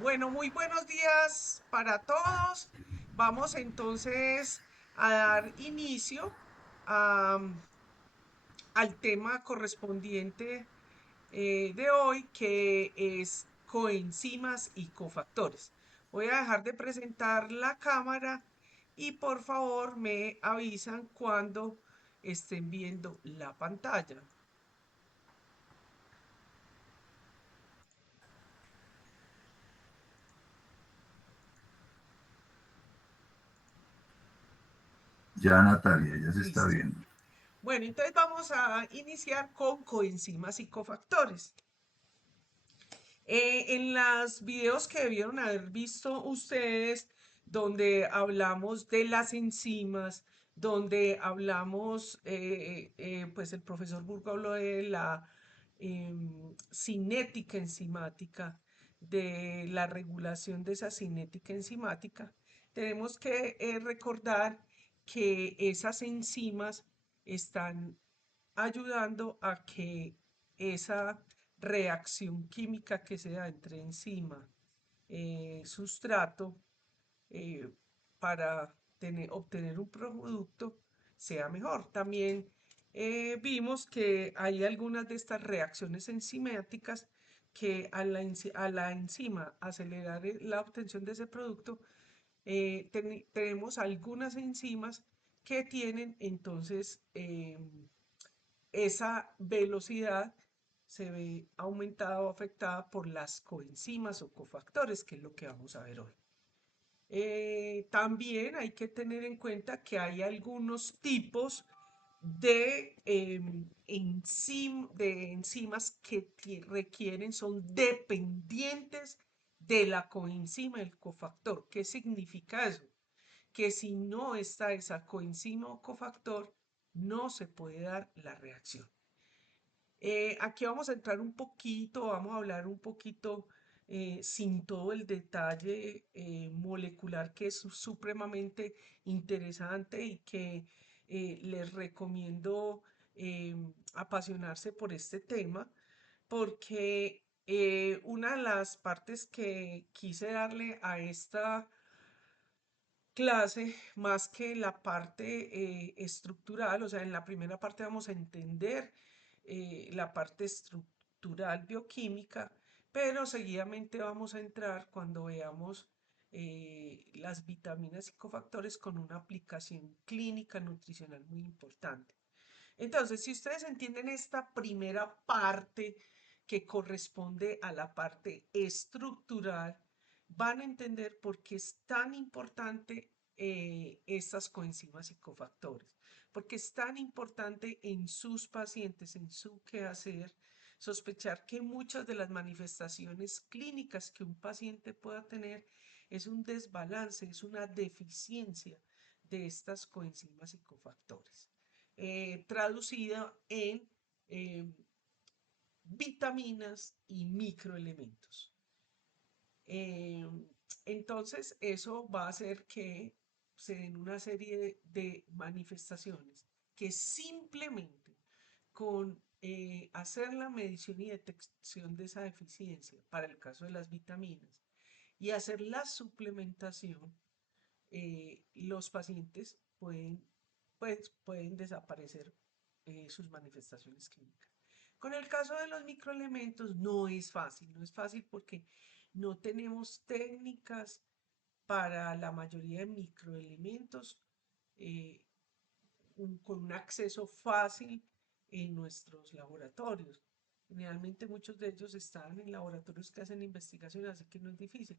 Bueno, muy buenos días para todos. Vamos entonces a dar inicio a, al tema correspondiente de hoy, que es coenzimas y cofactores. Voy a dejar de presentar la cámara y por favor me avisan cuando estén viendo la pantalla. Ya, Natalia, ya se está Listo. viendo. Bueno, entonces vamos a iniciar con coenzimas y cofactores. En los videos que debieron haber visto ustedes, donde hablamos de las enzimas, donde hablamos, pues el profesor Burgo habló de la cinética enzimática, de la regulación de esa cinética enzimática, tenemos que recordar que esas enzimas están ayudando a que esa reacción química que se da entre enzima, sustrato, eh, para obtener un producto sea mejor. También vimos que hay algunas de estas reacciones enzimáticas que a la enzima acelerar la obtención de ese producto, tenemos algunas enzimas que tienen entonces esa velocidad se ve aumentada o afectada por las coenzimas o cofactores, que es lo que vamos a ver hoy. También hay que tener en cuenta que hay algunos tipos de, de enzimas que requieren, son dependientes de la coenzima, el cofactor. ¿Qué significa eso? Que si no está esa coenzima o cofactor, no se puede dar la reacción. Aquí vamos a entrar un poquito, vamos a hablar un poquito sin todo el detalle molecular, que es supremamente interesante y que les recomiendo apasionarse por este tema, porque una de las partes que quise darle a esta clase, más que la parte estructural, o sea, en la primera parte vamos a entender la parte estructural bioquímica, pero seguidamente vamos a entrar cuando veamos las vitaminas y cofactores con una aplicación clínica nutricional muy importante. Entonces, si ustedes entienden esta primera parte que corresponde a la parte estructural, van a entender por qué es tan importante estas coenzimas y cofactores, porque es tan importante en sus pacientes, en su quehacer, sospechar que muchas de las manifestaciones clínicas que un paciente pueda tener es un desbalance, es una deficiencia de estas coenzimas y cofactores, traducida en eh, vitaminas y microelementos. Eh, entonces, eso va a hacer que se den una serie de manifestaciones que simplemente con hacer la medición y detección de esa deficiencia, para el caso de las vitaminas, y hacer la suplementación, los pacientes pueden desaparecer sus manifestaciones clínicas. Con el caso de los microelementos no es fácil porque no tenemos técnicas para la mayoría de microelementos eh, con un acceso fácil en nuestros laboratorios. Generalmente muchos de ellos están en laboratorios que hacen investigación, así que no es difícil,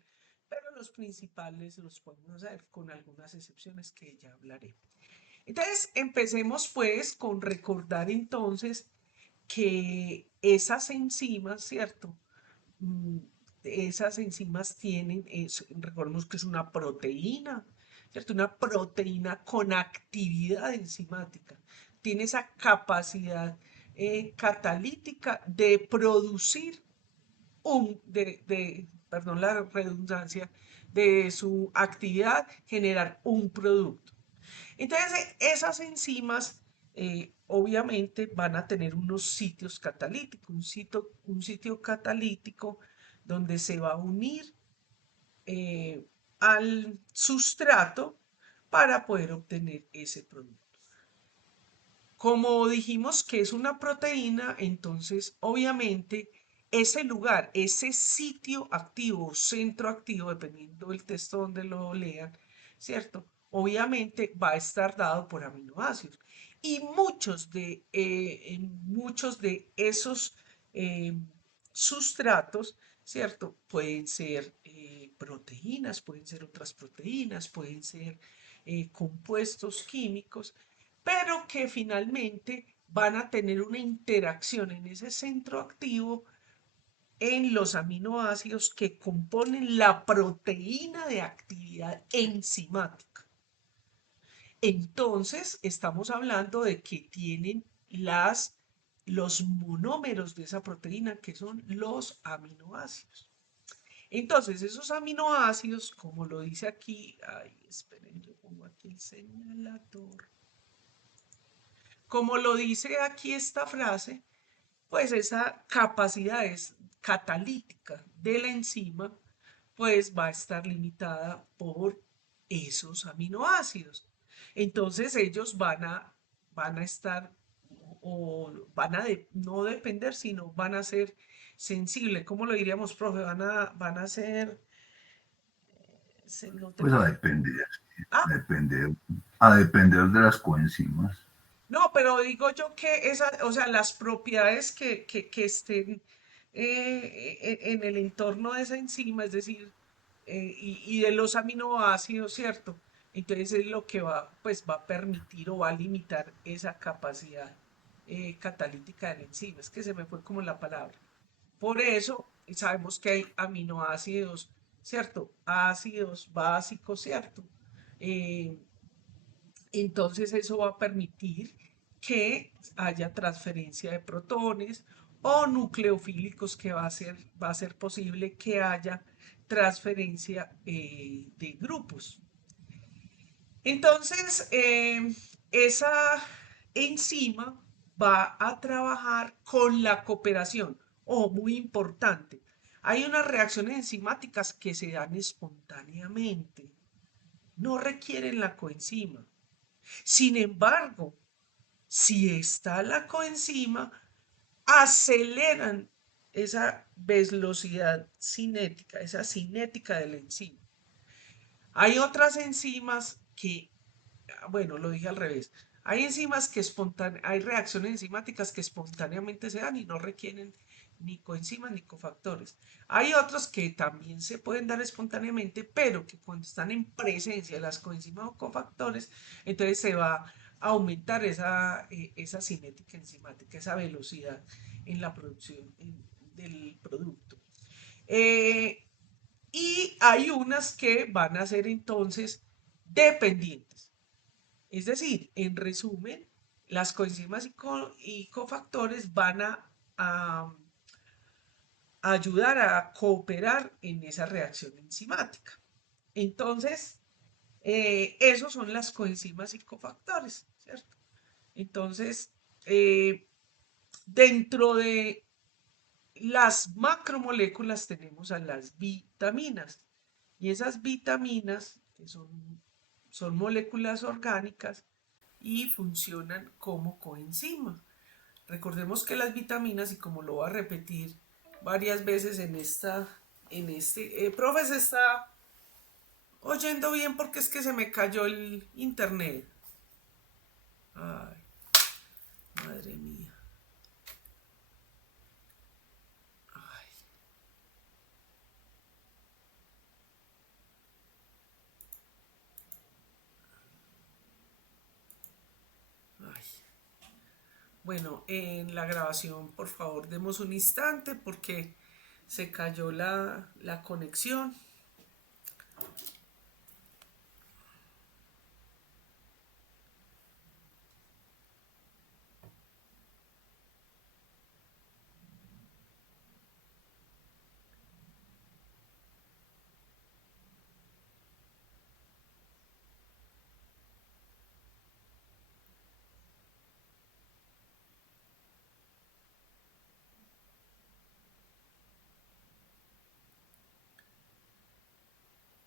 pero los principales los podemos hacer con algunas excepciones que ya hablaré. Entonces, empecemos pues con recordar entonces que esas enzimas, ¿cierto? Mm, Esas enzimas tienen, recordemos que es una proteína, ¿cierto? Una proteína con actividad enzimática. Tiene esa capacidad catalítica de producir perdón la redundancia, de su actividad generar un producto. Entonces, esas enzimas obviamente van a tener unos sitios catalíticos, un sitio catalítico donde se va a unir eh, al sustrato para poder obtener ese producto. Como dijimos que es una proteína, entonces obviamente ese lugar, ese sitio activo, centro activo, dependiendo del texto donde lo lean, ¿cierto? Obviamente va a estar dado por aminoácidos. Y muchos de esos eh, sustratos, ¿cierto? Pueden ser proteínas, pueden ser otras proteínas, pueden ser compuestos químicos, pero que finalmente van a tener una interacción en ese centro activo en los aminoácidos que componen la proteína de actividad enzimática. Entonces, estamos hablando de que tienen los monómeros de esa proteína, que son los aminoácidos. Entonces, esos aminoácidos, como lo dice aquí, ay, esperen, yo pongo aquí el señalador. Como lo dice aquí esta frase, pues esa capacidad es catalítica de la enzima, pues va a estar limitada por esos aminoácidos. Entonces ellos van a estar o van a no depender, sino van a ser sensibles. ¿Cómo lo diríamos, profe? Van a ser, no Pues tengo a la... depender, Ah, depender, a depender de las coenzimas. no, pero digo yo que o sea, las propiedades que estén en el entorno de esa enzima, es decir, y de los aminoácidos, ¿cierto? Entonces es lo que pues va a permitir o va a limitar esa capacidad catalítica de la enzima. Es que se me fue como la palabra. Por eso sabemos que hay aminoácidos, ¿cierto? Ácidos básicos, ¿cierto? Eh, entonces eso va a permitir que haya transferencia de protones o nucleofílicos, que va a ser posible que haya transferencia de grupos. Entonces, esa enzima va a trabajar con la cooperación. Oh, muy importante. Hay unas reacciones enzimáticas que se dan espontáneamente, no requieren la coenzima. Sin embargo, si está la coenzima, aceleran esa velocidad cinética, esa cinética de la enzima. Hay otras enzimas que, bueno, lo dije al revés. Hay enzimas que hay reacciones enzimáticas que espontáneamente se dan y no requieren ni coenzimas ni cofactores. Hay otros que también se pueden dar espontáneamente, pero que cuando están en presencia de las coenzimas o cofactores, entonces se va a aumentar esa cinética enzimática, esa velocidad en la producción del producto. Eh, y hay unas que van a ser entonces dependientes. Es decir, en resumen, las coenzimas y cofactores van a ayudar a cooperar en esa reacción enzimática. Entonces, esos son las coenzimas y cofactores, ¿cierto? Entonces, eh, dentro de las macromoléculas tenemos a las vitaminas. Y esas vitaminas, que son moléculas orgánicas y funcionan como coenzima. Recordemos que las vitaminas, y como lo voy a repetir varias veces profe, se está oyendo bien porque es que se me cayó el internet. Ay, madre mía. Ay, ay. Bueno, en la grabación, por favor, demos un instante porque se cayó la conexión.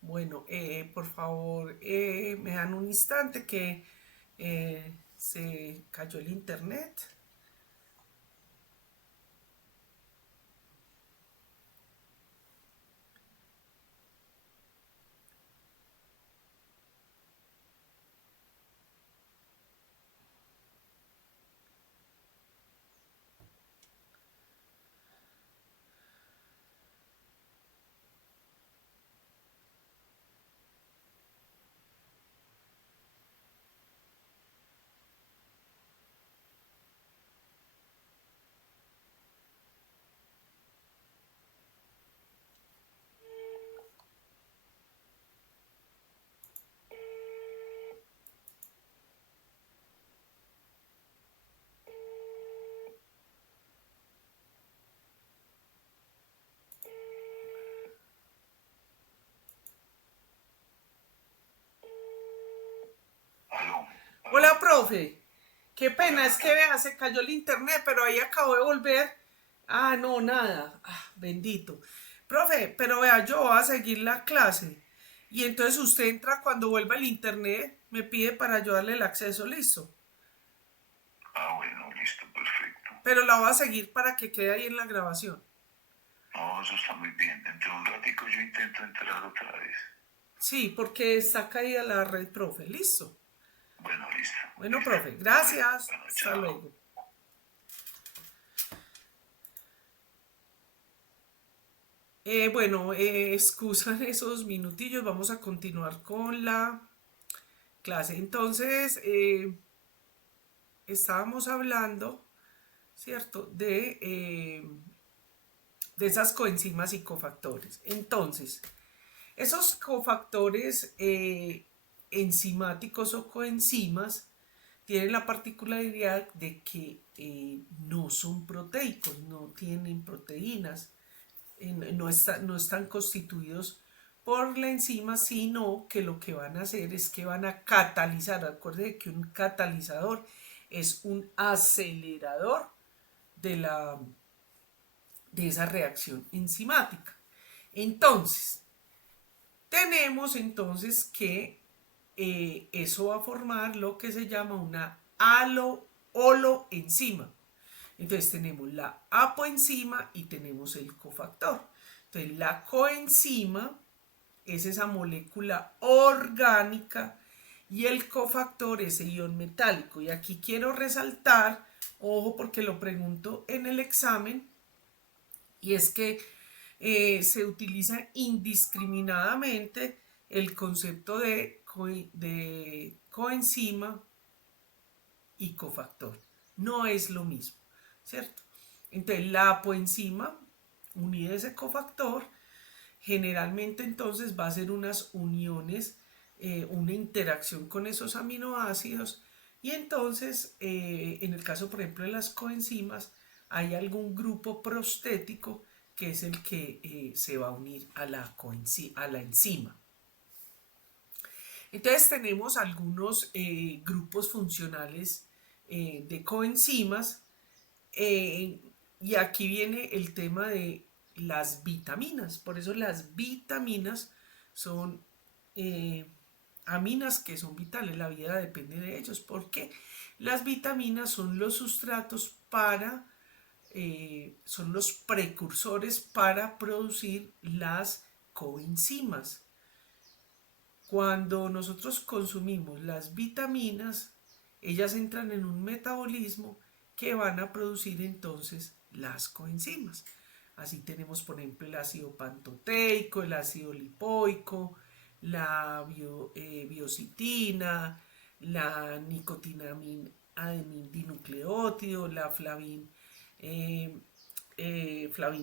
Bueno, por favor, me dan un instante que se cayó el internet. Aló, Hola, profe. Qué pena, es que vea, se cayó el internet, pero ahí acabo de volver. Ah, no, nada. Ah, bendito. Profe, pero vea, yo voy a seguir la clase. Y entonces usted entra cuando vuelva el internet, me pide para yo darle el acceso, listo. bueno, listo, perfecto. Pero la voy a seguir para que quede ahí en la grabación. No, eso está muy bien. Dentro de un ratico yo intento entrar otra vez. Sí, porque está caída la red, profe, listo. Bueno, listo, Bueno, listo. profe, Bueno, gracias. bueno, Hasta chao. luego. Bueno, excusan esos minutillos, vamos a continuar con la clase. Entonces, estábamos hablando, ¿cierto? De esas coenzimas y cofactores. Entonces, esos cofactores enzimáticos o coenzimas tienen la particularidad de que no son proteicos, no tienen proteínas, no están constituidos por la enzima, sino que lo que van a hacer es que van a catalizar. Acuérdense que un catalizador es un acelerador de, la, de esa reacción enzimática. Entonces, tenemos entonces que eso va a formar lo que se llama una holoenzima. Entonces tenemos la apoenzima y tenemos el cofactor. Entonces la coenzima es esa molécula orgánica y el cofactor es el ion metálico. Y aquí quiero resaltar, ojo porque lo pregunto en el examen, y es que se utiliza indiscriminadamente el concepto de coenzima y cofactor. No es lo mismo, ¿cierto? Entonces la apoenzima unida a ese cofactor generalmente entonces va a ser unas uniones, una interacción con esos aminoácidos y entonces en el caso por ejemplo de las coenzimas hay algún grupo prostético que es el que se va a unir a a la enzima. Entonces tenemos algunos grupos funcionales de coenzimas eh, y aquí viene el tema de las vitaminas. Por eso las vitaminas son eh, aminas que son vitales. La vida depende de ellos. Porque las vitaminas son los sustratos son los precursores para producir las coenzimas. Cuando nosotros consumimos las vitaminas, ellas entran en un metabolismo que van a producir entonces las coenzimas. Así tenemos, por ejemplo, el ácido pantoteico, el ácido lipoico, la biocitina, la nicotinamina dinucleótido, la flavin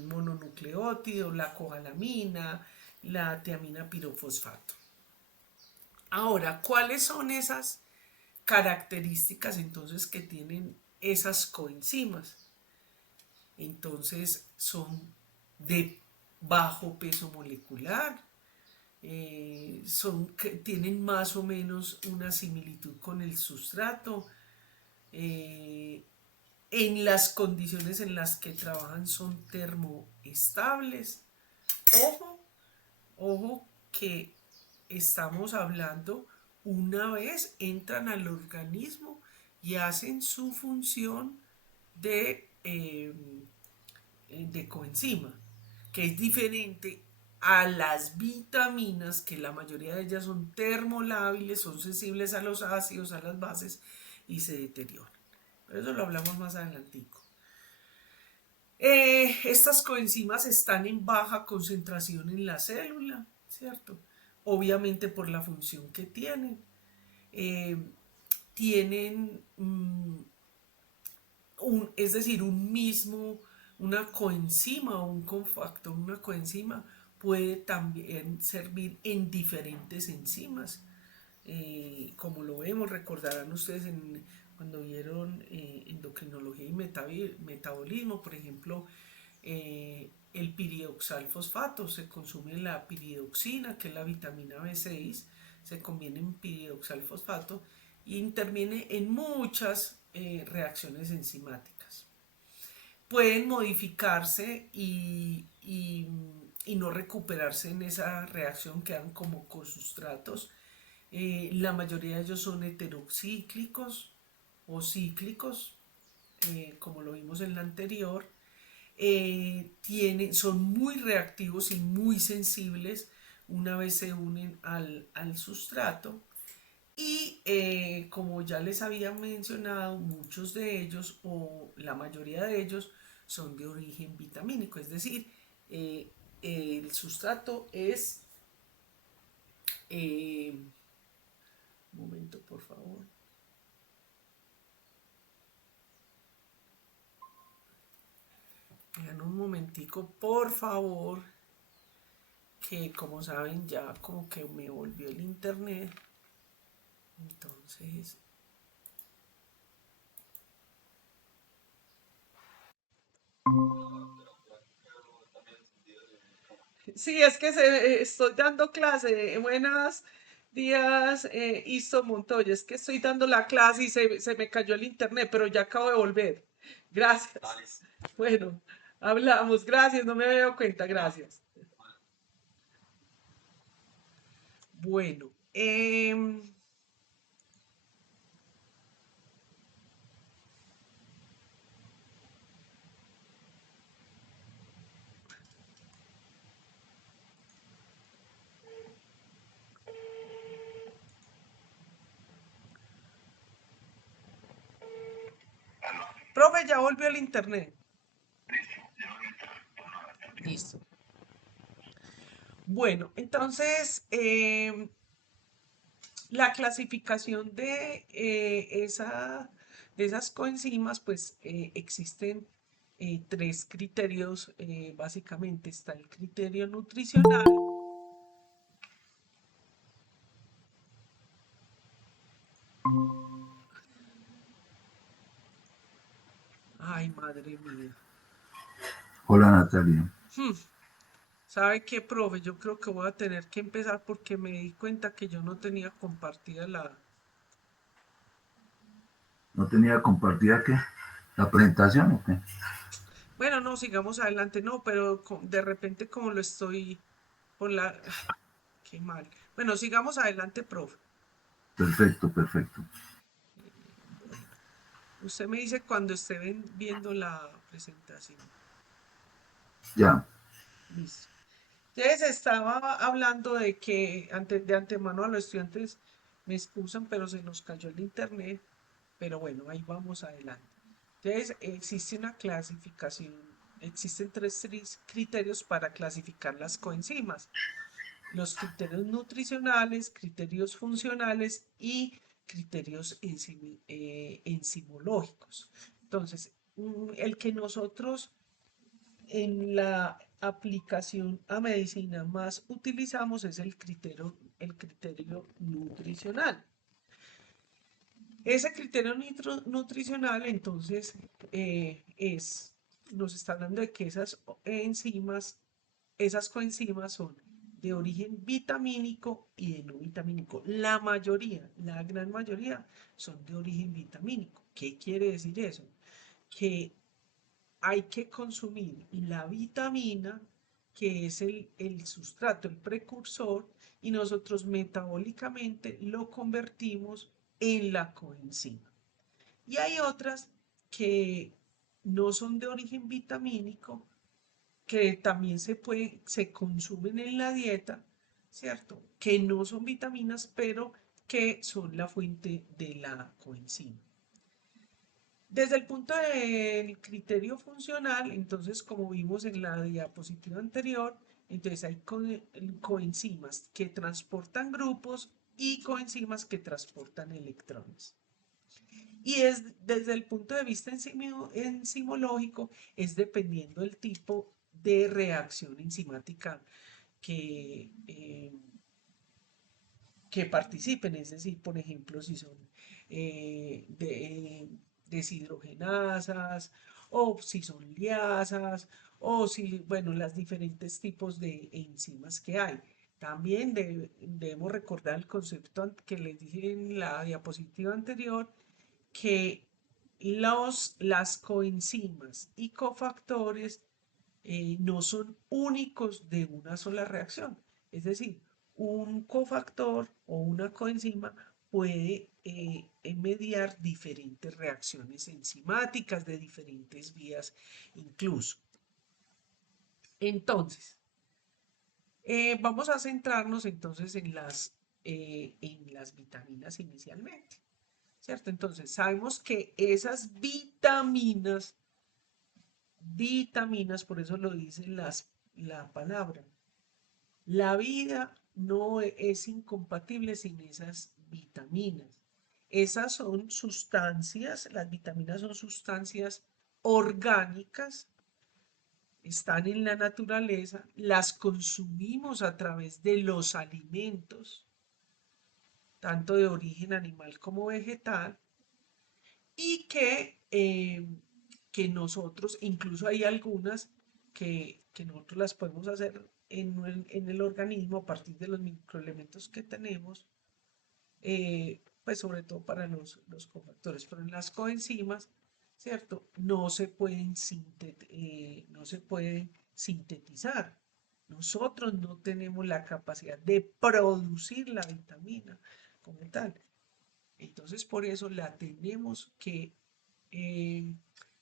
mononucleótido, la cobalamina, la tiamina pirofosfato. Ahora, ¿cuáles son esas características entonces que tienen esas coenzimas? Entonces son de bajo peso molecular, tienen más o menos una similitud con el sustrato, eh, en las condiciones en las que trabajan son termoestables. Ojo, ojo que estamos hablando una vez entran al organismo y hacen su función de coenzima, que es diferente a las vitaminas, que la mayoría de ellas son termolábiles, son sensibles a los ácidos, a las bases y se deterioran. Pero eso lo hablamos más adelantico. Estas coenzimas están en baja concentración en la célula, ¿cierto? Obviamente por la función que tienen. Eh, tienen es decir, una coenzima o un cofactor, una coenzima puede también servir en diferentes enzimas. Como lo vemos, recordarán ustedes cuando vieron endocrinología y metabolismo, por ejemplo, el piridoxalfosfato, se consume la piridoxina, que es la vitamina B6, se conviene en piridoxalfosfato y interviene en muchas reacciones enzimáticas. Pueden modificarse y no recuperarse en esa reacción, quedan como consustratos. La mayoría de ellos son heterocíclicos o cíclicos, como lo vimos en la anterior. Son muy reactivos y muy sensibles una vez se unen al sustrato. Y como ya les había mencionado, muchos de ellos o la mayoría de ellos son de origen vitamínico, es decir, eh, el sustrato es... un momento, por favor. Vean un momentico, por favor, que como saben ya como que me volvió el internet. Entonces, sí, es que estoy dando clase. Buenos días, Isto Montoya. Es que estoy dando la clase y se me cayó el internet, pero ya acabo de volver. Gracias. Bueno, hablamos. Gracias, no me había dado cuenta. Gracias. Bueno, Aló, profe, ya volvió el internet. listo, ya voy a entrar. Por nada, tranquilo. Listo. Bueno, entonces, la clasificación de esas coenzimas, pues existen tres criterios, básicamente. Está el criterio nutricional. Ay, madre mía. Hola Natalia, Hmm, ¿Sabe qué, profe? Yo creo que voy a tener que empezar porque me di cuenta que yo no tenía compartida la... ¿no tenía compartida qué? ¿La presentación o qué? Bueno, no, sigamos adelante. No, pero de repente como lo estoy con la... Qué mal. Bueno, sigamos adelante, profe. Perfecto, perfecto. Bueno, usted me dice cuando esté viendo la presentación. Ya, Listo. Entonces estaba hablando de que de antemano a los estudiantes me excusan, pero se nos cayó el internet. Pero bueno, ahí vamos adelante. Entonces existe una clasificación, existen tres criterios para clasificar las coenzimas. Los criterios nutricionales, criterios funcionales y criterios enzimológicos. Entonces, el que nosotros en la aplicación a medicina más utilizamos es el criterio nutricional. Ese criterio nutricional, entonces, nos está hablando de que esas enzimas, esas coenzimas son de origen vitamínico y de no vitamínico. La mayoría, la gran mayoría, son de origen vitamínico. ¿Qué quiere decir eso? Que hay que consumir la vitamina que es el sustrato, el precursor, y nosotros metabólicamente lo convertimos en la coenzima. Y hay otras que no son de origen vitamínico, que también se consumen en la dieta, ¿cierto? Que no son vitaminas, pero que son la fuente de la coenzima. Desde el punto del criterio funcional, entonces, como vimos en la diapositiva anterior, entonces hay coenzimas que transportan grupos y coenzimas que transportan electrones. Y desde el punto de vista enzimológico, es dependiendo del tipo de reacción enzimática que, que participen, es decir, por ejemplo, si son deshidrogenasas o si son liasas o si, bueno, las diferentes tipos de enzimas que hay. También debemos recordar el concepto que les dije en la diapositiva anterior, que las coenzimas y cofactores no son únicos de una sola reacción. Es decir, un cofactor o una coenzima puede mediar diferentes reacciones enzimáticas de diferentes vías incluso. Entonces, vamos a centrarnos entonces en las vitaminas inicialmente, ¿cierto? Entonces, sabemos que esas vitaminas, por eso lo dice la palabra, la vida no es incompatible sin esas vitaminas. Esas son sustancias, las vitaminas son sustancias orgánicas, están en la naturaleza, las consumimos a través de los alimentos, tanto de origen animal como vegetal, y que nosotros, incluso hay algunas que nosotros las podemos hacer en el organismo a partir de los microelementos que tenemos, pues sobre todo para los cofactores, pero en las coenzimas, ¿cierto? No se pueden sintetizar. Nosotros no tenemos la capacidad de producir la vitamina como tal. Entonces, por eso la tenemos que eh,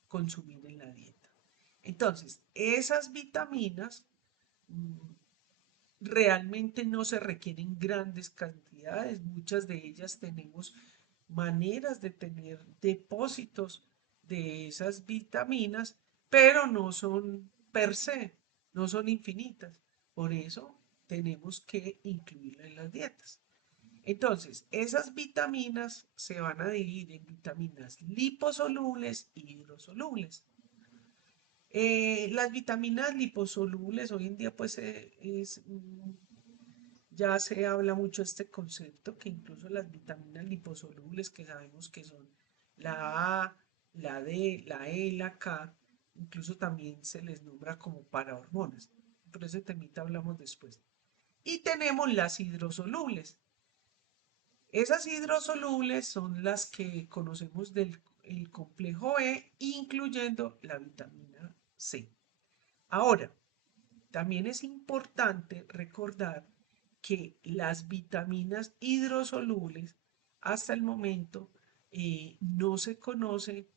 consumir en la dieta. Entonces, esas vitaminas realmente no se requieren grandes cantidades. Muchas de ellas tenemos maneras de tener depósitos de esas vitaminas, pero no son per se, no son infinitas. Por eso tenemos que incluirla en las dietas. Entonces, esas vitaminas se van a dividir en vitaminas liposolubles y hidrosolubles. Las vitaminas liposolubles hoy en día pues ya se habla mucho de este concepto, que incluso las vitaminas liposolubles que sabemos que son la A, la D, la E y la K, incluso también se les nombra como hormonas. Pero ese temita hablamos después. Y tenemos las hidrosolubles. Esas hidrosolubles son las que conocemos del el complejo E, incluyendo la vitamina C. Ahora, también es importante recordar que las vitaminas hidrosolubles hasta el momento no se conoce,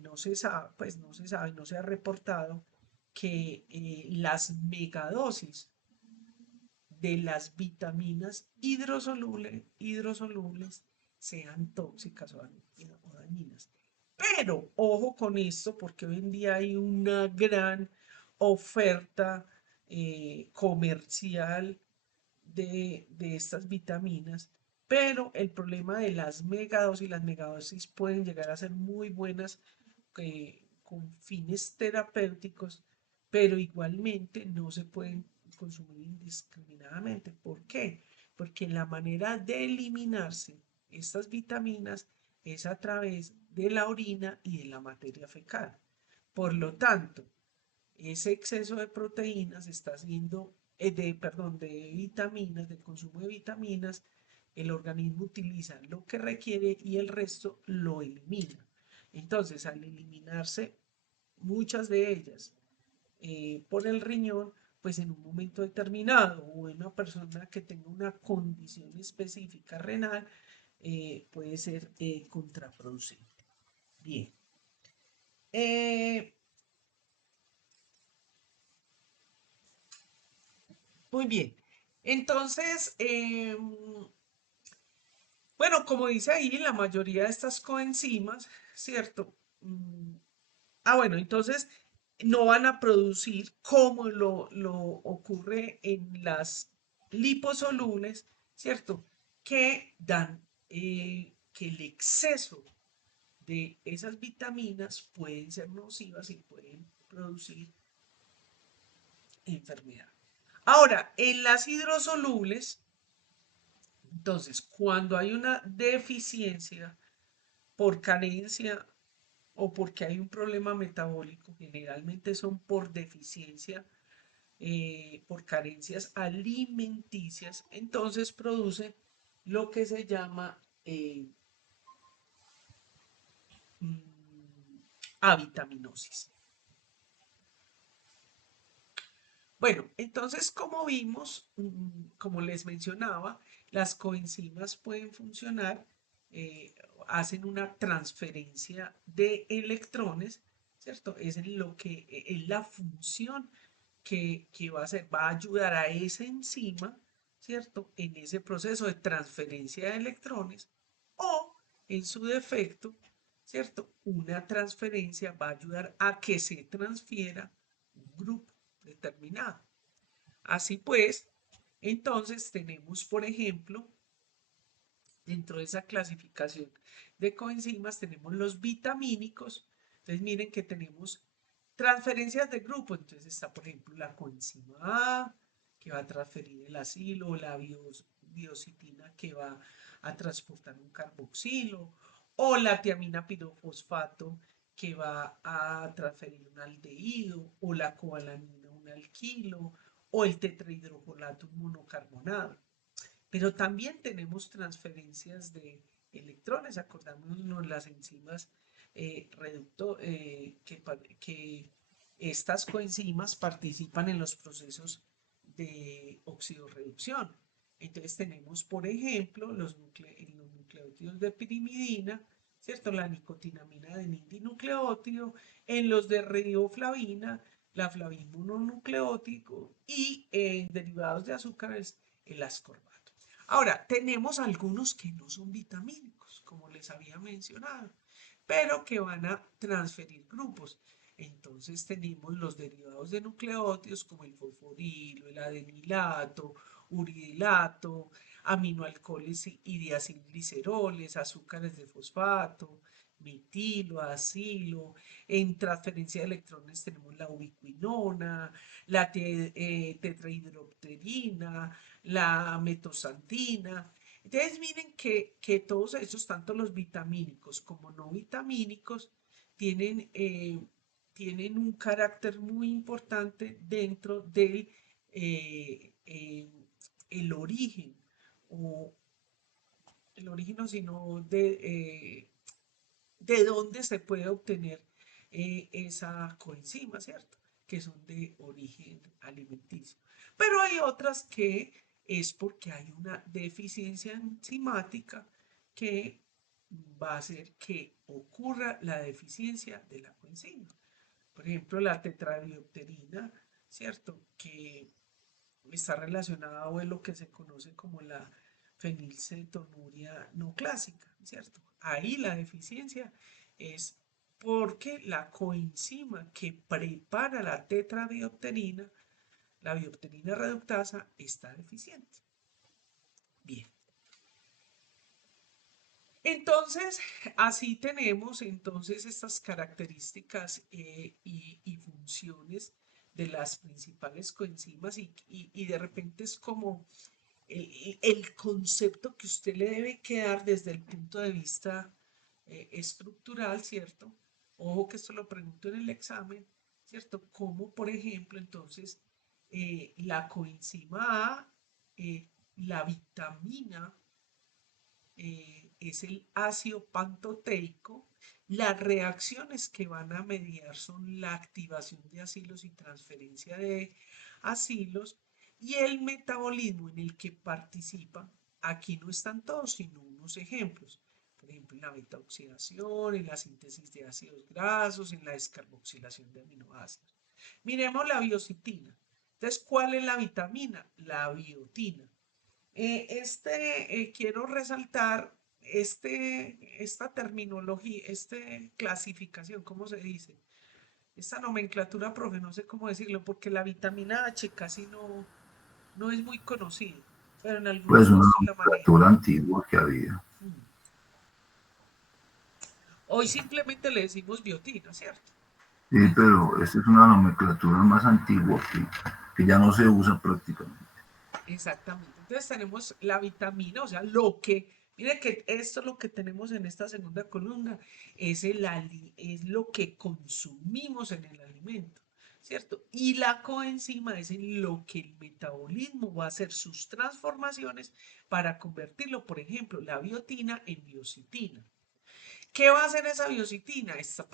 no se sabe, pues no se sabe, no se ha reportado que las megadosis de las vitaminas hidrosolubles sean tóxicas o dañinas. Pero ojo con esto, porque hoy en día hay una gran oferta comercial de estas vitaminas, pero el problema de las megadosis pueden llegar a ser muy buenas con fines terapéuticos, pero igualmente no se pueden consumir indiscriminadamente. ¿Por qué? Porque la manera de eliminarse estas vitaminas es a través de la orina y de la materia fecal. Por lo tanto, ese exceso de proteínas está haciendo, de vitaminas, del consumo de vitaminas, el organismo utiliza lo que requiere y el resto lo elimina. Entonces, al eliminarse muchas de ellas, por el riñón, pues en un momento determinado, o en una persona que tenga una condición específica renal, puede ser contraproducente. Bien. Eh, Muy bien. Entonces, bueno, como dice ahí, la mayoría de estas coenzimas, ¿cierto? Bueno, entonces no van a producir como lo ocurre en las liposolubles, ¿cierto? Que dan, que el exceso de esas vitaminas pueden ser nocivas y pueden producir enfermedad. Ahora, en las hidrosolubles, entonces, cuando hay una deficiencia por carencia o porque hay un problema metabólico, generalmente son por deficiencia, por carencias alimenticias, entonces produce lo que se llama mm, avitaminosis. Bueno, entonces como vimos, como les mencionaba, las coenzimas pueden funcionar, eh, hacen una transferencia de electrones, ¿cierto? Es en lo que es la función que va a hacer, va a ayudar a esa enzima, ¿cierto? En ese proceso de transferencia de electrones o en su defecto, ¿cierto? Una transferencia va a ayudar a que se transfiera un grupo determinado. Así pues, entonces tenemos, por ejemplo, dentro de esa clasificación de coenzimas, tenemos los vitamínicos. Entonces, miren que tenemos transferencias de grupo. Entonces, está, por ejemplo, la coenzima A, que va a transferir el acilo, o la biocitina, que va a transportar un carboxilo, o la tiamina pirofosfato, que va a transferir un aldehído, o la cobalamina, un alquilo, o el tetrahidrocolato, un monocarbonado. Pero también tenemos transferencias de electrones. Acordémonos las enzimas que estas coenzimas participan en los procesos de oxidorreducción. Entonces tenemos, por ejemplo, en los nucleótidos de pirimidina, ¿cierto? La nicotinamina de dinucleótido, en los de riboflavina, la flavina mononucleótido y en derivados de azúcares, el ascorbato. Ahora, tenemos algunos que no son vitamínicos, como les había mencionado, pero que van a transferir grupos. Entonces tenemos los derivados de nucleótidos como el fosforilo, el adenilato, uridilato, aminoalcoholes y diacilgliceroles, azúcares de fosfato, metilo, acilo. En transferencia de electrones tenemos la ubiquinona, la tetrahidropterina, la metosantina. Entonces miren que todos estos, tanto los vitamínicos como no vitamínicos, tienen, tienen un carácter muy importante dentro del el origen, o el origen no, sino de dónde se puede obtener esa coenzima, ¿cierto? Que son de origen alimenticio. Pero hay otras que es porque hay una deficiencia enzimática que va a hacer que ocurra la deficiencia de la coenzima. Por ejemplo, la tetrabiopterina, ¿cierto? Que está relacionada o es lo que se conoce como la fenilcetonuria no clásica, ¿cierto? Ahí la deficiencia es porque la coenzima que prepara la tetrabiopterina, la biopterina reductasa, está deficiente. Bien. Entonces, así tenemos entonces estas características y funciones de las principales coenzimas y de repente es como el concepto que usted le debe quedar desde el punto de vista estructural, ¿cierto? Ojo que esto lo pregunto en el examen, ¿cierto? Como por ejemplo, entonces, la coenzima A, la vitamina es el ácido pantoteico Las reacciones que van a mediar son la activación de acilos y transferencia de acilos y el metabolismo en el que participa. Aquí no están todos, sino unos ejemplos. Por ejemplo, en la beta-oxidación, en la síntesis de ácidos grasos, en la descarboxilación de aminoácidos. Miremos la biocitina. Entonces, ¿cuál es la vitamina? La biotina. Quiero resaltar esta terminología, esta clasificación, ¿cómo se dice? Esta nomenclatura, profe, no sé cómo decirlo, porque la vitamina H casi no es muy conocida, pero en algunos Pues una puestos la manejan. nomenclatura antigua que había. Mm. Hoy simplemente le decimos biotina, ¿cierto? Sí, pero esta es una nomenclatura más antigua que ya no se usa prácticamente. Exactamente. Entonces tenemos la vitamina, o sea, lo que, mire que esto es lo que tenemos en esta segunda columna, es lo que consumimos en el alimento, ¿cierto? Y la coenzima es en lo que el metabolismo va a hacer sus transformaciones para convertirlo, por ejemplo, la biotina en biocitina. ¿Qué va a hacer esa biocitina? Está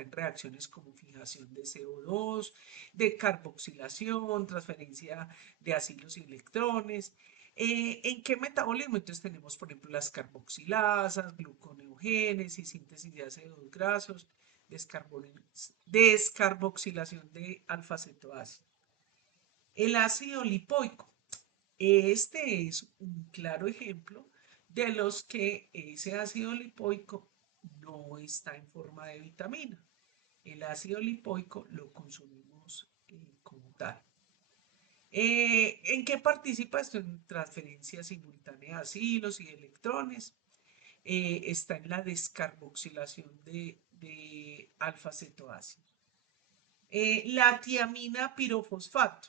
en reacciones como fijación de CO2, de carboxilación, transferencia de acilos y electrones. ¿En qué metabolismo? Entonces tenemos, por ejemplo, las carboxilasas, gluconeogénesis, síntesis de ácidos grasos, descarboxilación de alfa-cetoácido. El ácido lipoico. Este es un claro ejemplo de los que ese ácido lipoico no está en forma de vitamina. El ácido lipoico lo consumimos como tal. ¿En qué participa esto? En transferencia simultánea de acilos y electrones. Está en la descarboxilación de alfa-cetoácidos. La tiamina pirofosfato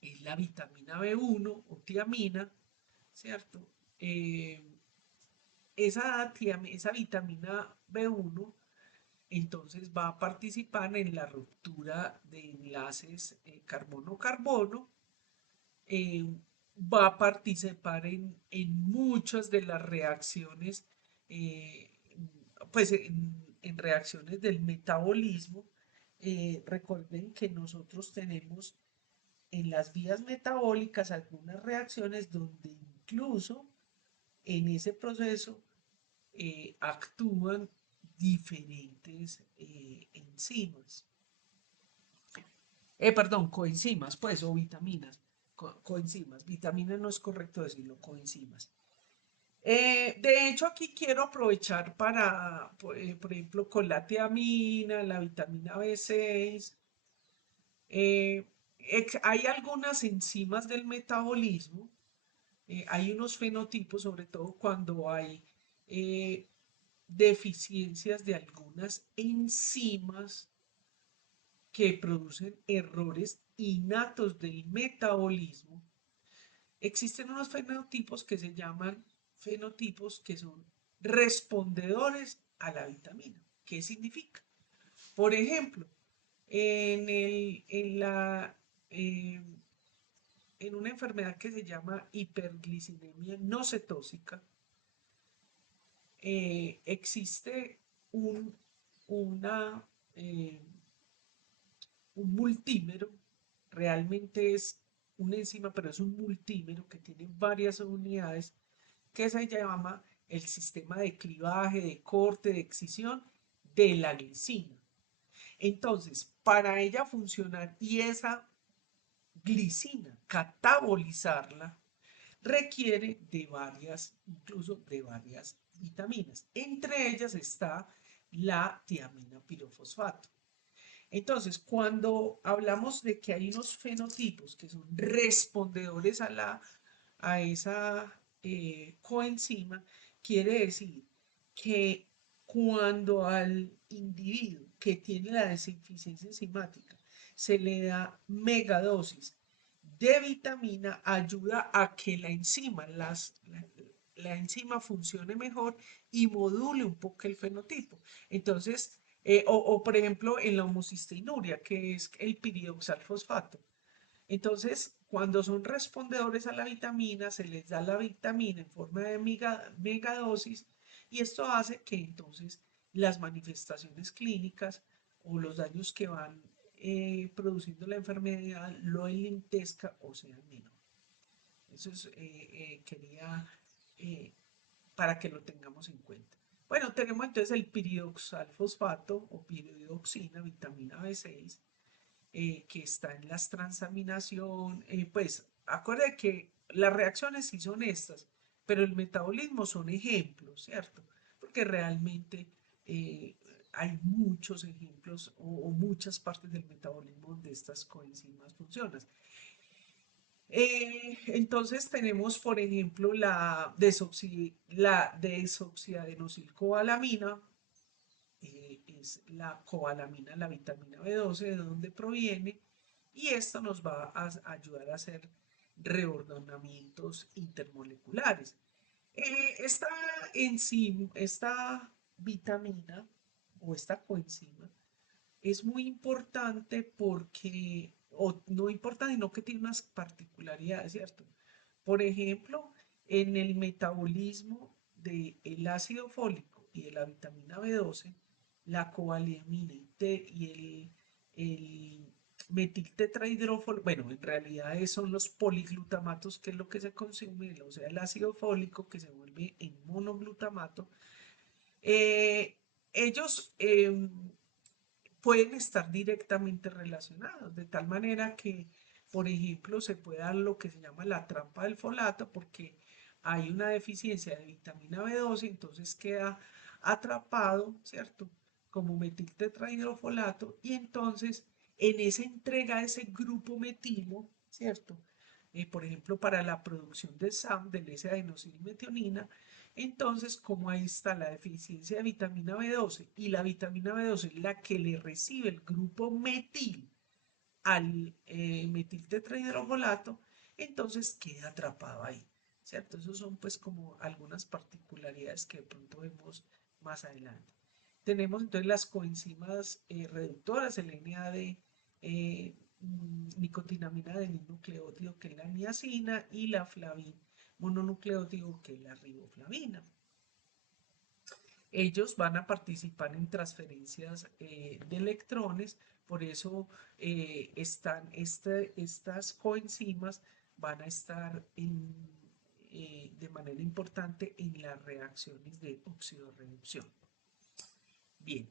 es la vitamina B1 o tiamina, ¿cierto? Eh, esa vitamina B1 entonces va a participar en la ruptura de enlaces carbono-carbono, eh, va a participar en muchas de las reacciones, eh, pues en reacciones del metabolismo. Recuerden que nosotros tenemos en las vías metabólicas algunas reacciones donde incluso en ese proceso actúan diferentes enzimas. Perdón, coenzimas, pues, o vitaminas. Coenzimas. Vitaminas no es correcto decirlo, coenzimas. De hecho, aquí quiero aprovechar para, por ejemplo, con la tiamina, la vitamina B6. eh, Hay algunas enzimas del metabolismo, hay unos fenotipos, sobre todo cuando hay eh, deficiencias de algunas enzimas que producen errores innatos del metabolismo. Existen unos fenotipos que se llaman fenotipos que son respondedores a la vitamina. ¿Qué significa? Por ejemplo, en, el, en, la, eh, en una enfermedad que se llama hiperglicemia no cetósica, existe un, una, eh, un multímero, realmente es una enzima, pero es un multímero que tiene varias unidades, que se llama el sistema de clivaje, de corte, de excisión de la glicina. Entonces, para ella funcionar y esa glicina catabolizarla, requiere de varias, incluso de varias vitaminas. Entre ellas está la tiamina pirofosfato. Entonces, cuando hablamos de que hay unos fenotipos que son respondedores a esa coenzima, quiere decir que cuando al individuo que tiene la deficiencia enzimática se le da megadosis de vitamina, ayuda a que la enzima funcione mejor y module un poco el fenotipo. Entonces, por ejemplo, en la homocisteinuria, que es el piridoxalfosfato. Entonces, cuando son respondedores a la vitamina, se les da la vitamina en forma de megadosis y esto hace que entonces las manifestaciones clínicas o los daños que van produciendo la enfermedad lo enlentezca o sea menor. Eso es, quería para que lo tengamos en cuenta. Bueno, tenemos entonces el piridoxalfosfato o piridoxina, vitamina B6, que está en las transaminación. Pues acuérdense que las reacciones sí son estas, pero el metabolismo son ejemplos, ¿cierto? Porque realmente eh, hay muchos ejemplos o muchas partes del metabolismo donde estas coenzimas funcionan. Entonces tenemos, por ejemplo, la desoxiadenosilcobalamina, es la cobalamina, la vitamina B12, de donde proviene, y esto nos va a ayudar a hacer reordenamientos intermoleculares. Esta vitamina o esta coenzima es muy importante porque, o no importante, sino que tiene unas particularidades, ¿cierto? Por ejemplo, en el metabolismo del ácido fólico y de la vitamina B12, la cobalamina y el metiltetrahidrofol, bueno, en realidad son los poliglutamatos, que es lo que se consume, o sea, el ácido fólico que se vuelve en monoglutamato. eh, ellos pueden estar directamente relacionados, de tal manera que, por ejemplo, se puede dar lo que se llama la trampa del folato, porque hay una deficiencia de vitamina B12, entonces queda atrapado, ¿cierto? Como metiltetrahidrofolato, y entonces en esa entrega de ese grupo metilo, ¿cierto? Por ejemplo, para la producción de SAM, del S-adenosilmetionina, entonces, como ahí está la deficiencia de vitamina B12 y la vitamina B12 es la que le recibe el grupo metil al metiltetrahidrofolato, entonces queda atrapado ahí, ¿cierto? Esos son pues como algunas particularidades que de pronto vemos más adelante. Tenemos entonces las coenzimas reductoras, el NAD, nicotinamina nucleótido, que es la niacina, y la flavin mononucleótido, que es la riboflavina. Ellos van a participar en transferencias de electrones, por eso estas coenzimas van a estar de manera importante en las reacciones de oxidorreducción. Bien,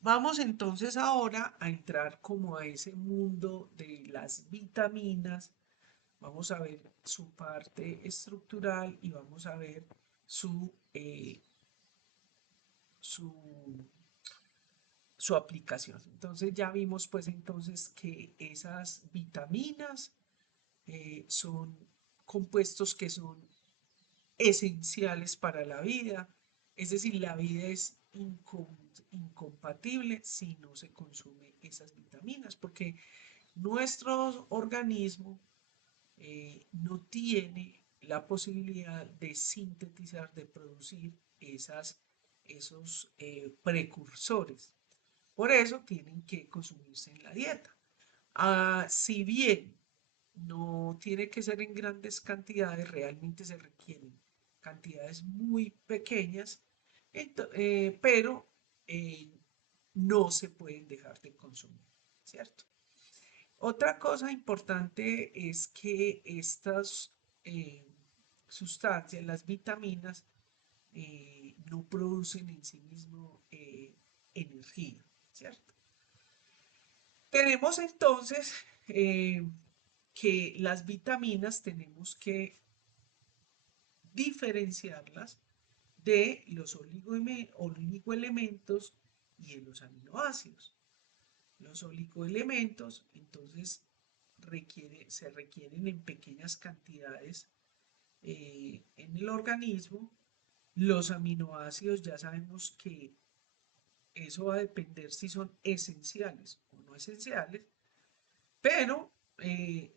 vamos entonces ahora a entrar como a ese mundo de las vitaminas. Vamos a ver su parte estructural y vamos a ver su, su aplicación. Entonces ya vimos pues entonces que esas vitaminas son compuestos que son esenciales para la vida, es decir, la vida es incompatible si no se consume esas vitaminas, porque nuestro organismo no tiene la posibilidad de sintetizar, de producir esos precursores. Por eso tienen que consumirse en la dieta. Si bien no tiene que ser en grandes cantidades, realmente se requieren cantidades muy pequeñas, pero eh, no se pueden dejar de consumir, ¿cierto? Otra cosa importante es que estas eh, sustancias, las vitaminas, no producen en sí mismo energía, ¿cierto? Tenemos entonces que las vitaminas tenemos que diferenciarlas de los oligoelementos y de los aminoácidos. Los oligoelementos, entonces, se requieren en pequeñas cantidades en el organismo. Los aminoácidos ya sabemos que eso va a depender si son esenciales o no esenciales, pero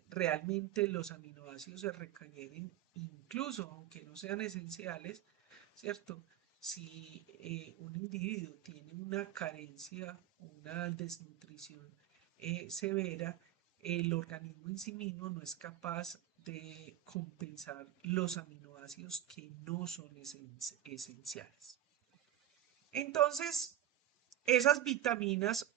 realmente los aminoácidos se requieren incluso aunque no sean esenciales, ¿cierto? Si un individuo tiene una carencia, una desnutrición severa, el organismo en sí mismo no es capaz de compensar los aminoácidos que no son esenciales. Entonces, esas vitaminas,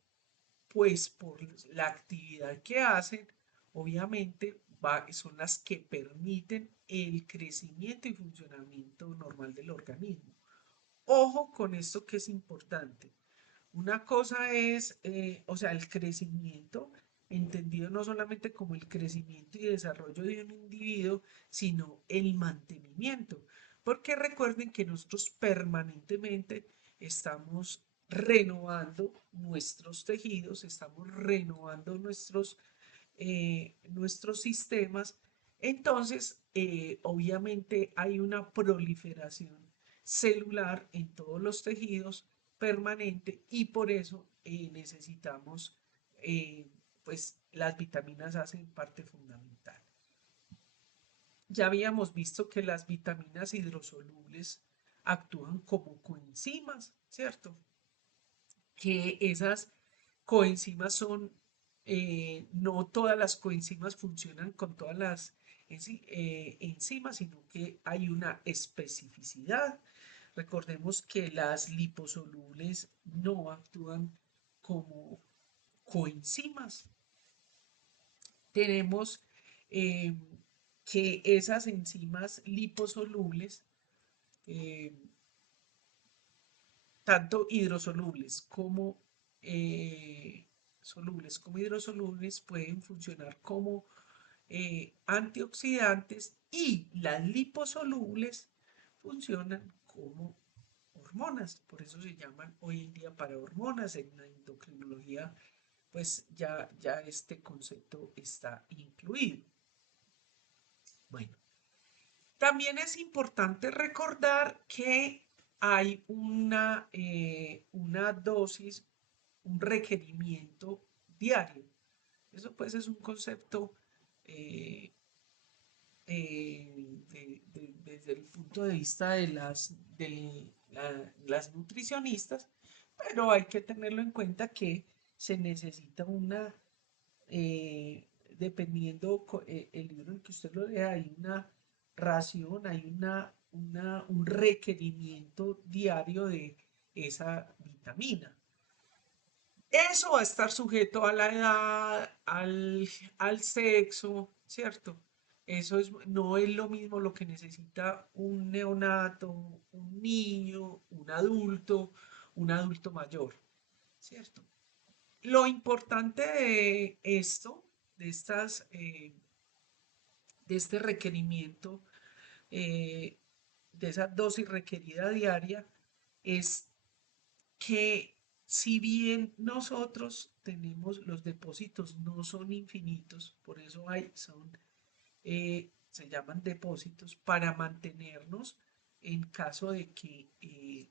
pues por la actividad que hacen, obviamente son las que permiten el crecimiento y funcionamiento normal del organismo. Ojo con esto que es importante. Una cosa es, o sea, el crecimiento, entendido no solamente como el crecimiento y desarrollo de un individuo, sino el mantenimiento. Porque recuerden que nosotros permanentemente estamos renovando nuestros tejidos, estamos renovando nuestros sistemas. Entonces, obviamente hay una proliferación celular en todos los tejidos permanente y por eso necesitamos, pues las vitaminas hacen parte fundamental. Ya habíamos visto que las vitaminas hidrosolubles actúan como coenzimas, ¿cierto? Que esas coenzimas son, no todas las coenzimas funcionan con todas las enzimas, sino que hay una especificidad. Recordemos que las liposolubles no actúan como coenzimas. Tenemos eh, que esas enzimas liposolubles, eh, tanto eh, solubles como hidrosolubles, pueden funcionar como antioxidantes y las liposolubles funcionan como hormonas. Por eso se llaman hoy en día para hormonas. En la endocrinología, pues ya este concepto está incluido. Bueno, también es importante recordar que hay una dosis, un requerimiento diario. Eso pues es un concepto eh, desde el punto de vista las nutricionistas, pero hay que tenerlo en cuenta que se necesita dependiendo el libro en que usted lo lea, hay una ración, hay un requerimiento diario de esa vitamina. Eso va a estar sujeto a la edad, al sexo, ¿cierto? No es lo mismo lo que necesita un neonato, un niño, un adulto mayor, ¿cierto? Lo importante de esto, de estas, de este requerimiento, eh, de esa dosis requerida diaria, es que si bien nosotros tenemos los depósitos, no son infinitos, por eso se llaman depósitos para mantenernos en caso de que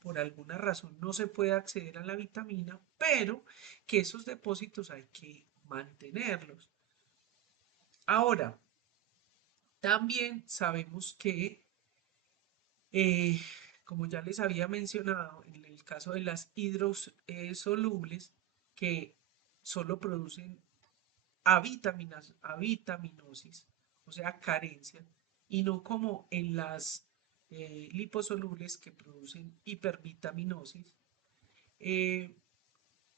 por alguna razón no se pueda acceder a la vitamina, pero que esos depósitos hay que mantenerlos. Ahora, también sabemos que Eh, como ya les había mencionado, en el caso de las hidrosolubles, que solo producen avitaminosis, o sea, carencia, y no como en las liposolubles que producen hipervitaminosis. Eh,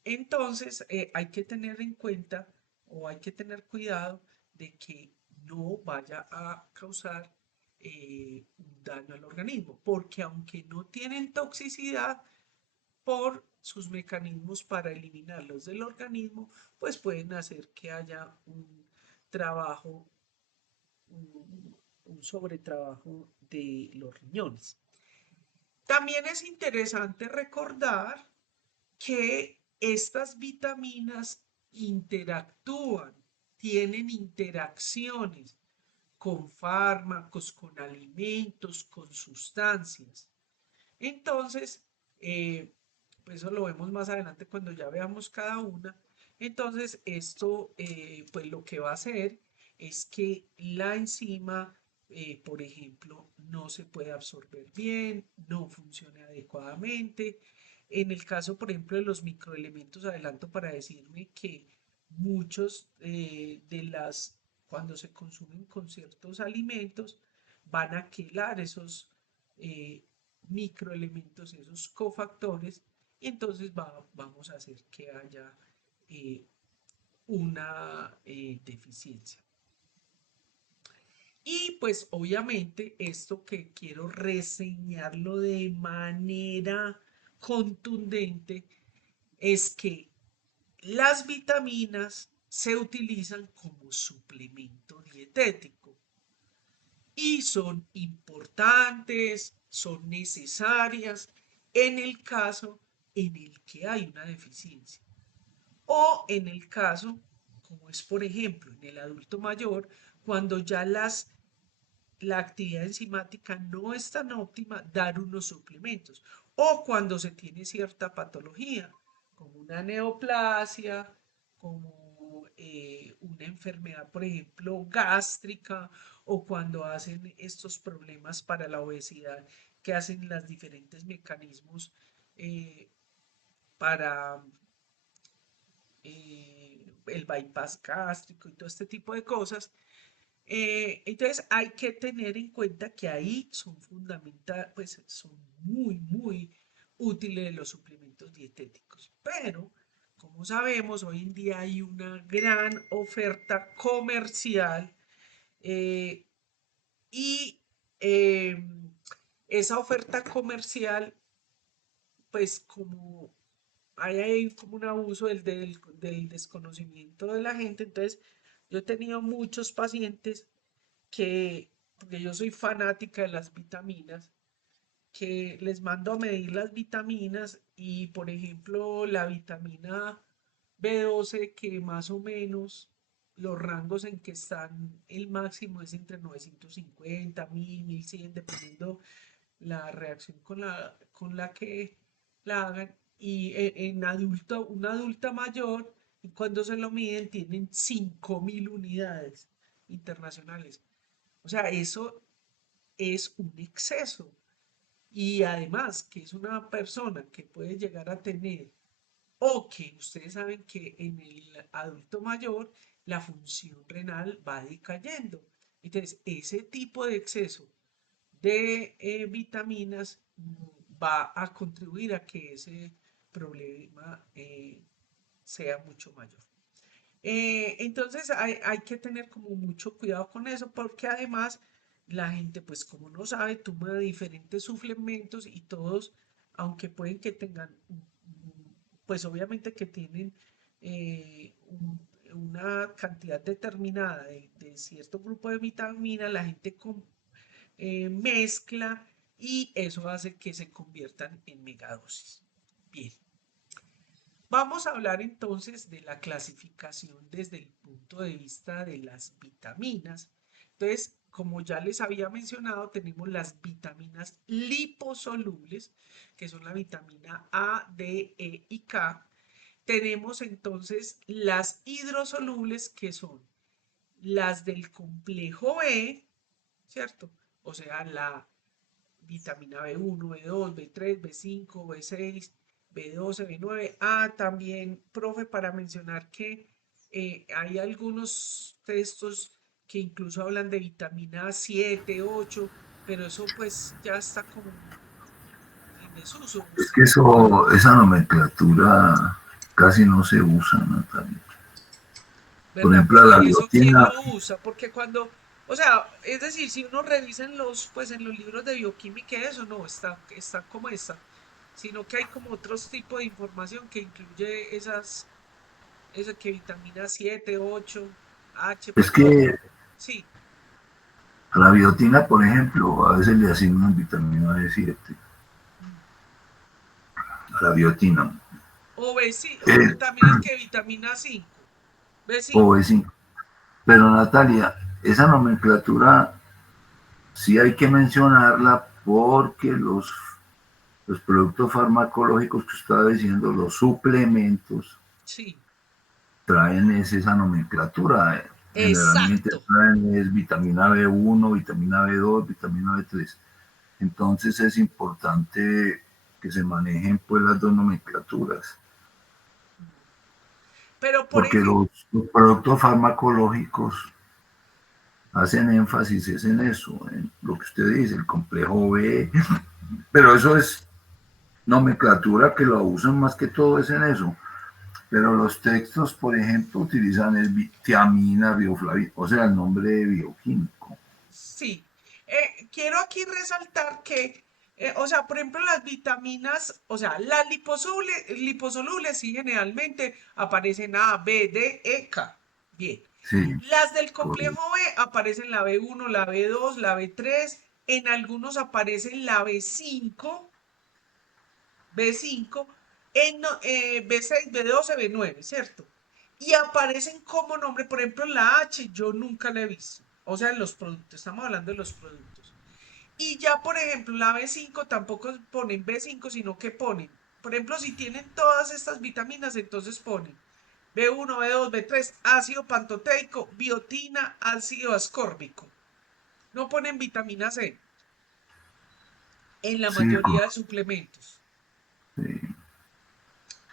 entonces, hay que tener en cuenta o hay que tener cuidado de que no vaya a causar un daño al organismo, porque aunque no tienen toxicidad por sus mecanismos para eliminarlos del organismo, pues pueden hacer que haya un trabajo, un sobretrabajo de los riñones. También es interesante recordar que estas vitaminas interactúan, tienen interacciones con fármacos, con alimentos, con sustancias. Entonces, pues eso lo vemos más adelante cuando ya veamos cada una. Entonces, esto pues lo que va a hacer es que la enzima, por ejemplo, no se puede absorber bien, no funcione adecuadamente. En el caso, por ejemplo, de los microelementos, adelanto para decirme que muchos cuando se consumen con ciertos alimentos, van a quelar esos eh, microelementos, esos cofactores, y entonces vamos a hacer que haya eh, una deficiencia. Y pues obviamente esto que quiero reseñarlo de manera contundente es que las vitaminas se utilizan como suplemento dietético y son importantes, son necesarias en el caso en el que hay una deficiencia o en el caso, como es por ejemplo en el adulto mayor, cuando ya la actividad enzimática no es tan óptima, dar unos suplementos. O cuando se tiene cierta patología, como una neoplasia, como una enfermedad, por ejemplo, gástrica, o cuando hacen estos problemas para la obesidad, que hacen los diferentes mecanismos para el bypass gástrico y todo este tipo de cosas. Entonces hay que tener en cuenta que ahí son fundamental, pues son muy útiles los suplementos dietéticos. Pero, como sabemos, hoy en día hay una gran oferta comercial eh, y eh, esa oferta comercial, pues como hay como un abuso del desconocimiento de la gente, entonces yo he tenido muchos pacientes porque yo soy fanática de las vitaminas, que les mando a medir las vitaminas y, por ejemplo, la vitamina B12, que más o menos los rangos en que están, el máximo es entre 950, 1000, 1100, dependiendo la reacción con la que la hagan. Y en adulto, una adulta mayor, y cuando se lo miden, tienen 5000 unidades internacionales. O sea, eso es un exceso. Y además, que es una persona que puede llegar a tener, o que ustedes saben que en el adulto mayor la función renal va decayendo. Entonces, ese tipo de exceso de vitaminas va a contribuir a que ese problema sea mucho mayor. Entonces hay que tener como mucho cuidado con eso porque además la gente pues como no sabe toma diferentes suplementos y todos, aunque pueden que tengan, pues obviamente que tienen una cantidad determinada de cierto grupo de vitaminas, la gente mezcla y eso hace que se conviertan en megadosis. Bien. Vamos a hablar entonces de la clasificación desde el punto de vista de las vitaminas. Entonces, como ya les había mencionado, tenemos las vitaminas liposolubles, que son la vitamina A, D, E y K. Tenemos entonces las hidrosolubles, que son las del complejo B, ¿cierto? O sea, la vitamina B1, B2, B3, B5, B6, B12, B9. Ah, también, profe, para mencionar que hay algunos textos que incluso hablan de vitamina 7, 8, pero eso pues ya está como en desuso. Es que eso, esa nomenclatura casi no se usa, Natalia. Por ¿Verdad, ejemplo, profe? la ¿Y eso quién biotina, lo usa? Porque cuando, o sea, es decir, si uno revisa pues en los libros de bioquímica, eso no está como está, sino que hay como otros tipos de información que incluye esas que vitamina 7, 8, H, es pues no, que sí, a la biotina, por ejemplo, a veces le asignan vitamina B7, mm, a la biotina, o B5, o eh, también es que vitamina 5, o B5, B5. Pero Natalia, esa nomenclatura sí hay que mencionarla porque los productos farmacológicos que estaba diciendo, los suplementos, sí, traen esa nomenclatura. Generalmente exacto. traen es vitamina B1, vitamina B2, vitamina B3. Entonces es importante que se manejen pues las dos nomenclaturas, Mm. Pero por porque ejemplo, los productos farmacológicos hacen énfasis es en eso, en lo que usted dice, el complejo B, pero eso es nomenclatura que lo usan más que todo es en eso. Pero los textos, por ejemplo, utilizan el tiamina, bioflavina, o sea, el nombre bioquímico. Sí. Quiero aquí resaltar que, o sea, por ejemplo, las vitaminas, o sea, las liposolubles sí generalmente aparecen A, B, D, E, K. Bien. Sí, Las del complejo correcto. B aparecen la B1, la B2, la B3. En algunos aparecen la B5, en B6, B12, B9, ¿cierto? Y aparecen como nombre, por ejemplo, la H, yo nunca la he visto. O sea, en los productos, estamos hablando de los productos. Y ya, por ejemplo, la B5 tampoco ponen B5, sino que ponen, por ejemplo, si tienen todas estas vitaminas, entonces ponen B1, B2, B3, ácido pantoteico, biotina, ácido ascórbico. No ponen vitamina C en la Sí, mayoría de suplementos. sí.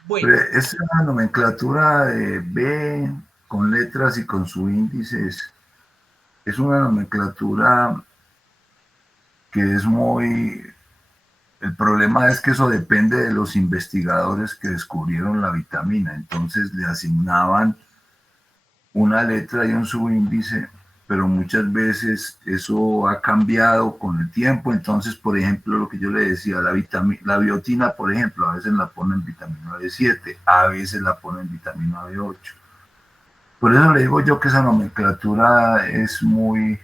Bueno, Pero esa nomenclatura de B con letras y con su índice es una nomenclatura que es muy... El problema es que eso depende de los investigadores que descubrieron la vitamina. Entonces le asignaban una letra y un subíndice, pero muchas veces eso ha cambiado con el tiempo. Entonces, por ejemplo, lo que yo le decía, la biotina, por ejemplo, a veces la ponen vitamina B7, a veces la ponen vitamina B8. Por eso le digo yo que esa nomenclatura es muy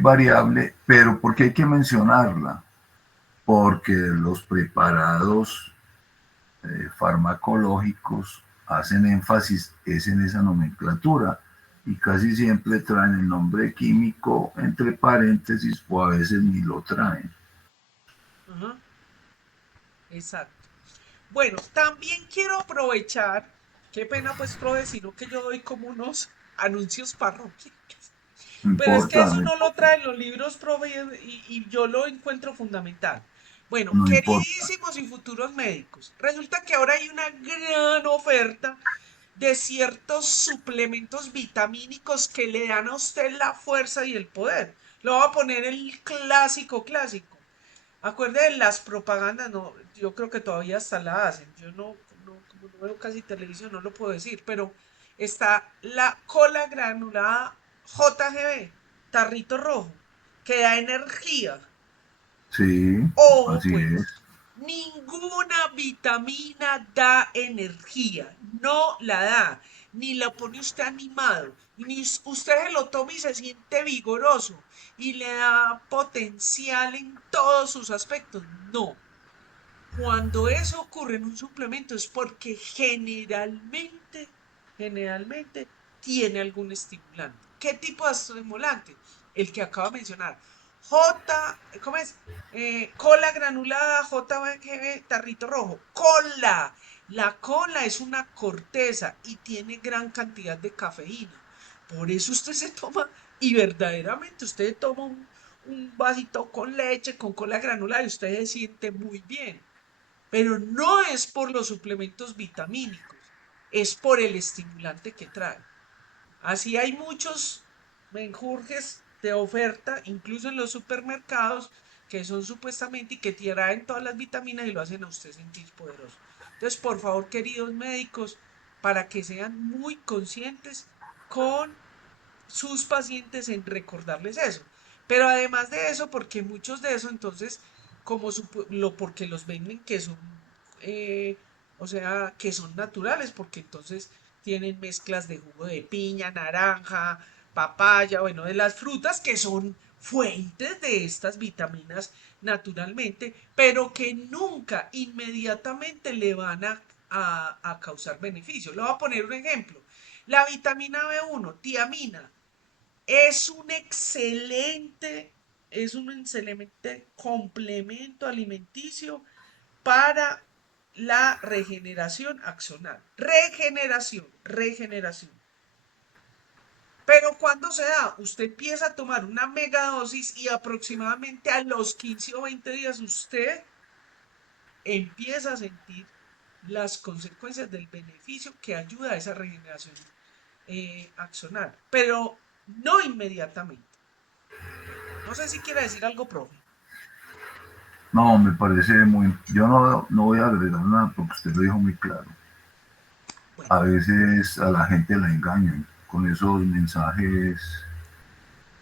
variable, pero porque hay que mencionarla, porque los preparados farmacológicos hacen énfasis es en esa nomenclatura y casi siempre traen el nombre químico entre paréntesis o a veces ni lo traen. ajá, exacto. Bueno, también quiero aprovechar, qué pena pues, profe, sino que yo doy como unos anuncios parroquiales. No Pero es que importa, eso no lo traen los libros, profe, y yo lo encuentro fundamental. Bueno, no importa. queridísimos y futuros médicos, resulta que ahora hay una gran oferta de ciertos suplementos vitamínicos que le dan a usted la fuerza y el poder. Lo voy a poner el clásico clásico. Acuerde de las propagandas, no, yo creo que todavía hasta la hacen. Yo como no veo casi televisión, no lo puedo decir, pero está la cola granulada JGB, tarrito rojo, que da energía. Sí, Ojo, así es. pues, ninguna vitamina da energía, no la da, ni la pone usted animado, ni usted se lo toma y se siente vigoroso y le da potencial en todos sus aspectos. No, cuando eso ocurre en un suplemento es porque generalmente tiene algún estimulante. ¿Qué tipo de estimulante? El que acabo de mencionar. ¿Cómo es? Cola granulada, JBG, tarrito rojo. Cola. La cola es una corteza y tiene gran cantidad de cafeína. Por eso usted se toma, y verdaderamente usted toma un vasito con leche, con cola granulada y usted se siente muy bien, pero no es por los suplementos vitamínicos, es por el estimulante que trae. Así hay muchos menjurjes de oferta, incluso en los supermercados, que son supuestamente y que traen todas las vitaminas y lo hacen a usted sentir poderoso. Entonces, por favor, queridos médicos, para que sean muy conscientes con sus pacientes en recordarles eso. Pero además de eso, porque muchos de eso, entonces, porque los venden que son, o sea, que son naturales, porque entonces tienen mezclas de jugo de piña, naranja, papaya, bueno, de las frutas que son fuentes de estas vitaminas naturalmente, pero que nunca inmediatamente le van a causar beneficio. Le voy a poner un ejemplo. La vitamina B1, tiamina, es un excelente, es un excelente complemento alimenticio para la regeneración axonal. Regeneración. Pero cuando se da, usted empieza a tomar una megadosis y aproximadamente a los 15 o 20 días usted empieza a sentir las consecuencias del beneficio que ayuda a esa regeneración axonal, pero no inmediatamente. No sé si quiere decir algo, profe. No, me parece muy... Yo no voy a agregar nada porque usted lo dijo muy claro. Bueno, A veces a la gente la engañan con esos mensajes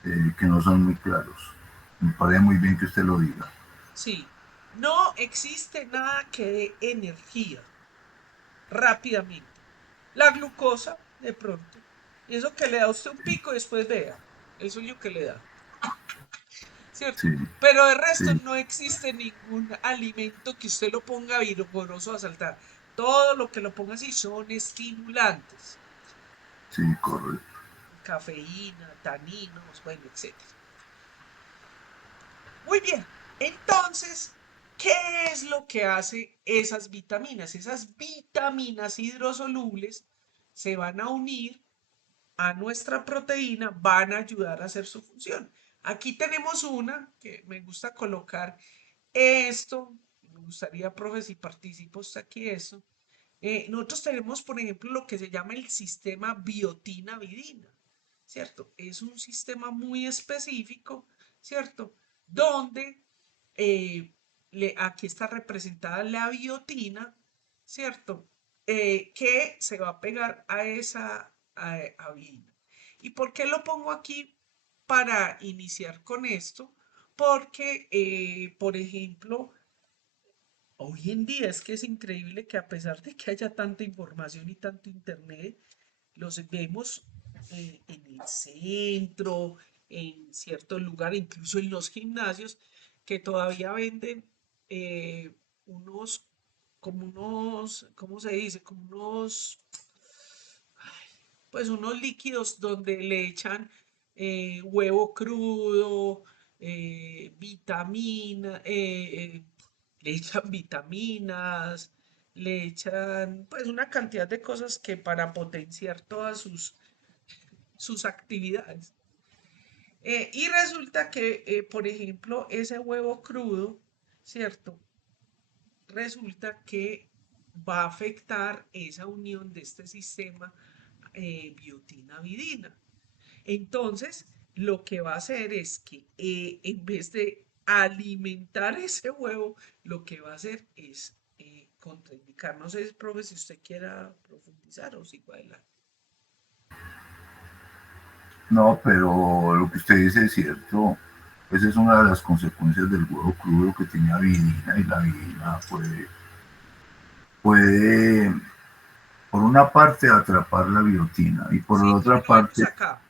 que no son muy claros. Me parece muy bien que usted lo diga. sí, no existe nada que dé energía rápidamente. La glucosa, de pronto, y eso que le da a usted un pico, después vea el sueño que le da, Sí, ¿cierto? Pero de resto sí, no existe ningún alimento que usted lo ponga vigoroso a saltar. Todo lo que lo ponga así son estimulantes. sí, correcto. Cafeína, taninos, bueno, etcétera. Muy bien. Entonces, ¿qué es lo que hace esas vitaminas? Esas vitaminas hidrosolubles se van a unir a nuestra proteína, van a ayudar a hacer su función. Aquí tenemos una que me gusta colocar esto. Me gustaría, profe, si participo hasta aquí eso. Nosotros tenemos, por ejemplo, lo que se llama el sistema biotina-vidina, ¿cierto? Es un sistema muy específico, ¿cierto? Donde aquí está representada la biotina, ¿cierto? Que se va a pegar a esa a vidina. ¿Y por qué lo pongo aquí para iniciar con esto? Porque, por ejemplo, hoy en día es que es increíble que a pesar de que haya tanta información y tanto internet, los vemos en el centro, en ciertos lugares, incluso en los gimnasios, que todavía venden eh, unos, como unos, ¿cómo se dice? Como unos, pues unos líquidos donde le echan huevo crudo, le echan vitaminas, le echan pues una cantidad de cosas que para potenciar todas sus actividades. Y resulta que, por ejemplo, ese huevo crudo, ¿cierto? Resulta que va a afectar esa unión de este sistema biotina-vidina. Entonces, lo que va a hacer es que en vez de alimentar ese huevo, lo que va a hacer es contraindicar. No sé, profe, si usted quiera profundizar o sigo adelante. No, pero lo que usted dice es cierto. Esa es una de las consecuencias del huevo crudo que tiene avidina y la avidina puede por una parte atrapar la biotina y por Sí, como otra lo vemos parte, acá.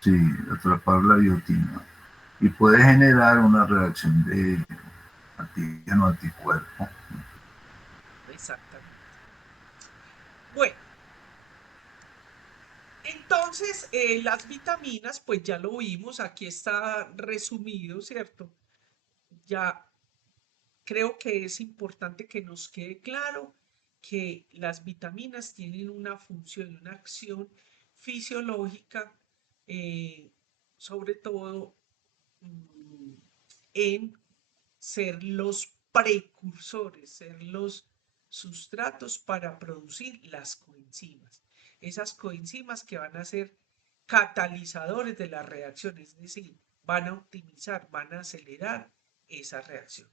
sí, atrapar la biotina y puede generar una reacción de antígeno anticuerpo. Exactamente. Bueno, entonces las vitaminas, pues ya lo vimos, aquí está resumido, ¿cierto? Ya creo que es importante que nos quede claro que las vitaminas tienen una función, una acción fisiológica, eh, sobre todo mm, en ser los precursores, ser los sustratos para producir las coenzimas. Esas coenzimas que van a ser catalizadores de la reacción, es decir, van a optimizar, van a acelerar esa reacción.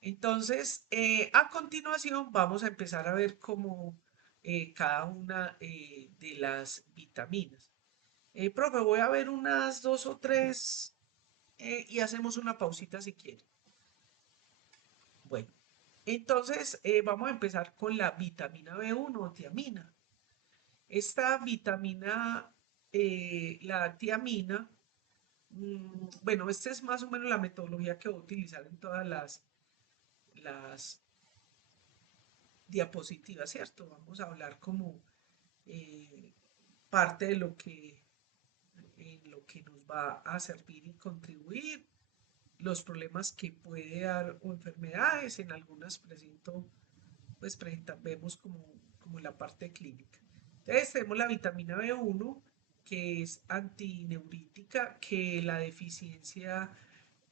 Entonces, a continuación vamos a empezar a ver cómo cada una de las vitaminas. Profe, voy a ver unas dos o tres y hacemos una pausita si quiere. Bueno, entonces vamos a empezar con la vitamina B1 o tiamina. Esta vitamina, la tiamina, bueno, esta es más o menos la metodología que voy a utilizar en todas las diapositiva, ¿cierto? Vamos a hablar como eh, parte de lo en lo que nos va a servir y contribuir, los problemas que puede dar o enfermedades, en algunas presento, pues vemos como la parte clínica. Entonces tenemos la vitamina B1, que es antineurítica, que la deficiencia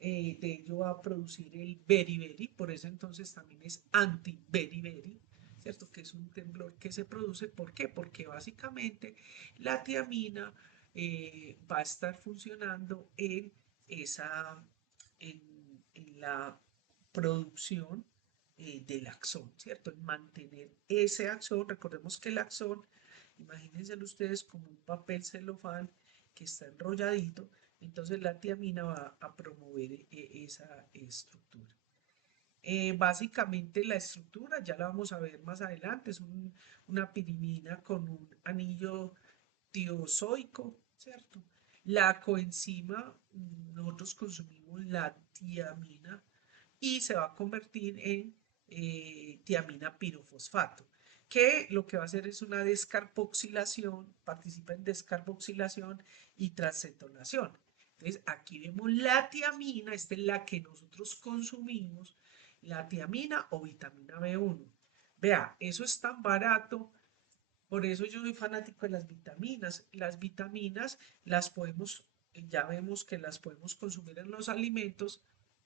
de ello va a producir el beriberi, por eso entonces también es anti-beriberi, ¿cierto? Que es un temblor que se produce, ¿por qué? Porque básicamente la tiamina va a estar funcionando en esa, en la del axón, ¿cierto? En mantener ese axón. Recordemos que el axón, imagínense ustedes como un papel celofán que está enrolladito, entonces la tiamina va a promover esa estructura. Básicamente la estructura, ya la vamos a ver más adelante, es una pirimina con un anillo tiozoico, ¿cierto? La coenzima, nosotros consumimos la tiamina y se va a convertir en tiamina pirofosfato, que lo que va a hacer es una descarboxilación, participa en descarboxilación y transcetonación. Entonces, aquí vemos la tiamina, esta es la que nosotros consumimos, la tiamina o vitamina B1. Vea, eso es tan barato, por eso yo soy fanático de las vitaminas. Las vitaminas las podemos, ya vemos que las podemos consumir en los alimentos.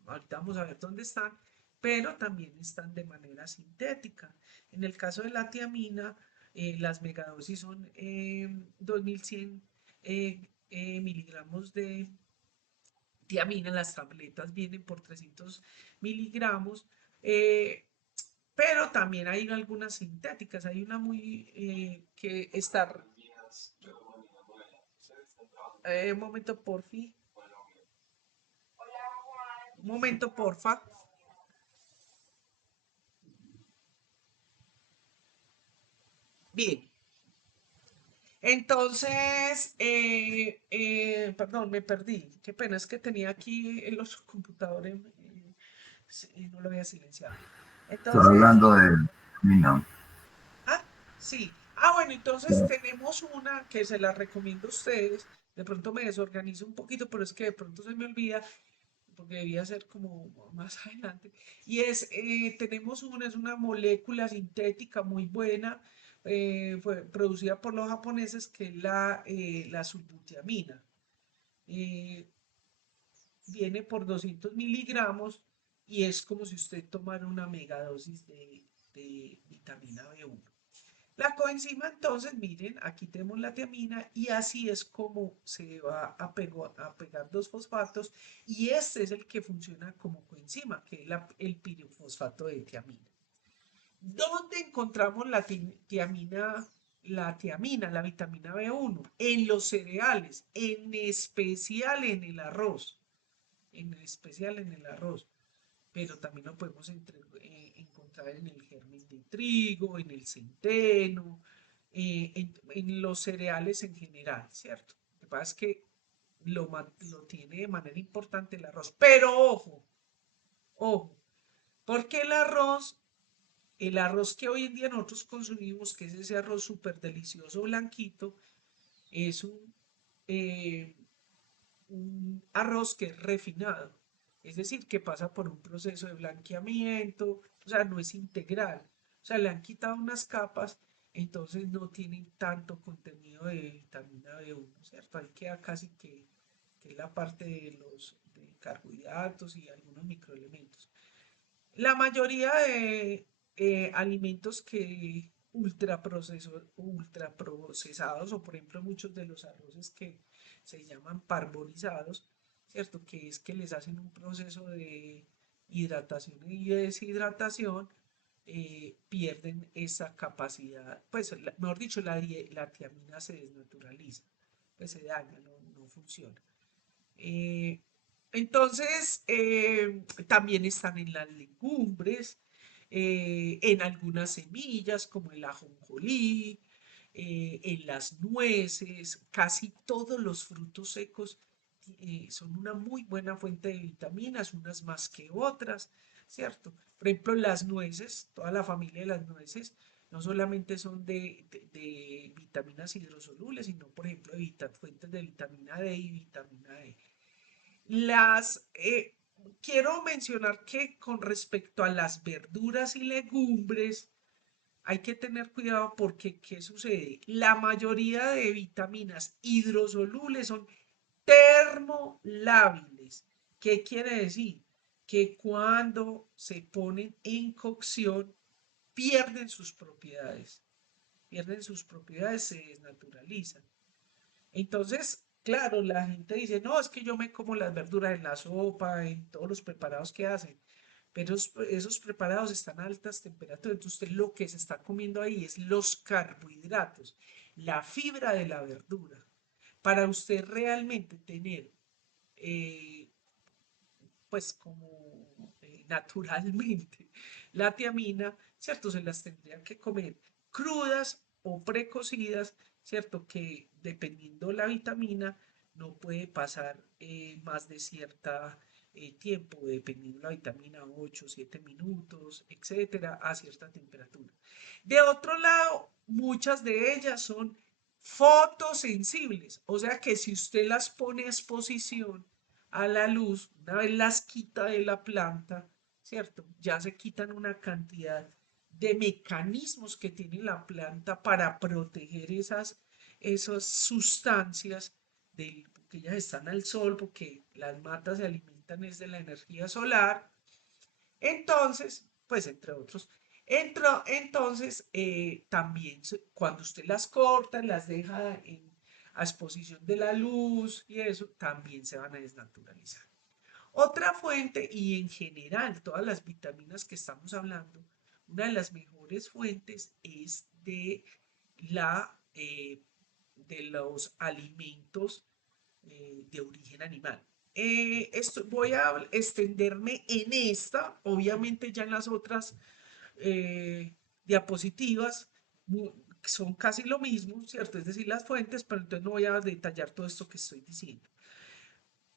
Ahorita vamos a ver dónde están, pero también están de manera sintética. En el caso de la tiamina, las megadosis son 2100 miligramos de tiamina. Las tabletas vienen por 300 miligramos. eh, pero también hay algunas sintéticas. Hay una muy que está. Un momento, porfi. Un momento, porfa. Bien. Entonces, perdón, me perdí. Qué pena, es que tenía aquí el otro computador y no lo había silenciado. Estaba Entonces, hablando de vitamina. ah, sí. Ah, bueno, entonces tenemos una que se la recomiendo a ustedes. De pronto me desorganizo un poquito, pero es que de pronto se me olvida porque debía ser como más adelante. Y tenemos una, es una molécula sintética muy buena, fue producida por los japoneses, que es la sulbutiamina. Eh, Viene por 200 miligramos y es como si usted tomara una megadosis de vitamina B1. La coenzima, entonces, miren, aquí tenemos la tiamina y así es como se va a pegar dos fosfatos y este es el que funciona como coenzima, que es el pirofosfato de tiamina. ¿Dónde encontramos la vitamina B1? En los cereales, en especial en el arroz, en especial en el arroz, pero también lo podemos encontrar en el germen de trigo, en el centeno, en los cereales en general, ¿cierto? Lo que pasa es que lo tiene de manera importante el arroz, pero ojo, ojo, porque el arroz que hoy en día nosotros consumimos, que es ese arroz súper delicioso blanquito, es eh, un arroz que es refinado, es decir, que pasa por un proceso de blanqueamiento, o sea, no es integral, o sea, le han quitado unas capas, entonces no tienen tanto contenido de vitamina B1, ¿cierto? Ahí queda casi que es la parte de los de carbohidratos y algunos microelementos. La mayoría de alimentos que ultraprocesados, o por ejemplo muchos de los arroces que se llaman parabolizados, ¿cierto? Que es que les hacen un proceso de hidratación y deshidratación, pierden esa capacidad, pues mejor dicho, la tiamina se desnaturaliza, pues se daña, no funciona. Eh, entonces, también están en las legumbres, en algunas semillas como el ajonjolí, en las nueces, casi todos los frutos secos son una muy buena fuente de vitaminas, unas más que otras, ¿cierto? Por ejemplo, las nueces, toda la familia de las nueces, no solamente son de vitaminas hidrosolubles, sino, por ejemplo, fuentes de vitamina D y vitamina E. Las, quiero mencionar que con respecto a las verduras y legumbres, hay que tener cuidado porque, ¿qué sucede? La mayoría de vitaminas hidrosolubles son termolábiles. ¿Qué quiere decir? Que cuando se ponen en cocción pierden sus propiedades, se desnaturalizan. Entonces, claro, la gente dice, no, es que yo me como las verduras en la sopa, en todos los preparados que hacen, pero esos preparados están a altas temperaturas, entonces usted lo que se está comiendo ahí es los carbohidratos, la fibra de la verdura. Para usted realmente tener, eh, pues como naturalmente, la tiamina, ¿cierto? Se las tendría que comer crudas o precocidas, ¿cierto? Que dependiendo la vitamina no puede pasar más de cierta tiempo, dependiendo la vitamina 8 7 minutos, etcétera, a cierta temperatura. De otro lado, muchas de ellas son fotosensibles, o sea que si usted las pone a exposición a la luz, una vez las quita de la planta, ¿cierto? Ya se quitan una cantidad de mecanismos que tiene la planta para proteger esas sustancias porque ellas están al sol, porque las matas se alimentan es de la energía solar. Entonces, pues entre otros, entonces también cuando usted las corta, las deja a exposición de la luz y eso, también se van a desnaturalizar. Otra fuente, y en general todas las vitaminas que estamos hablando, una de las mejores fuentes es de los alimentos de origen animal. Voy a extenderme en esta, obviamente ya en las otras eh, diapositivas son casi lo mismo, ¿cierto? Es decir, las fuentes, pero entonces no voy a detallar todo esto que estoy diciendo.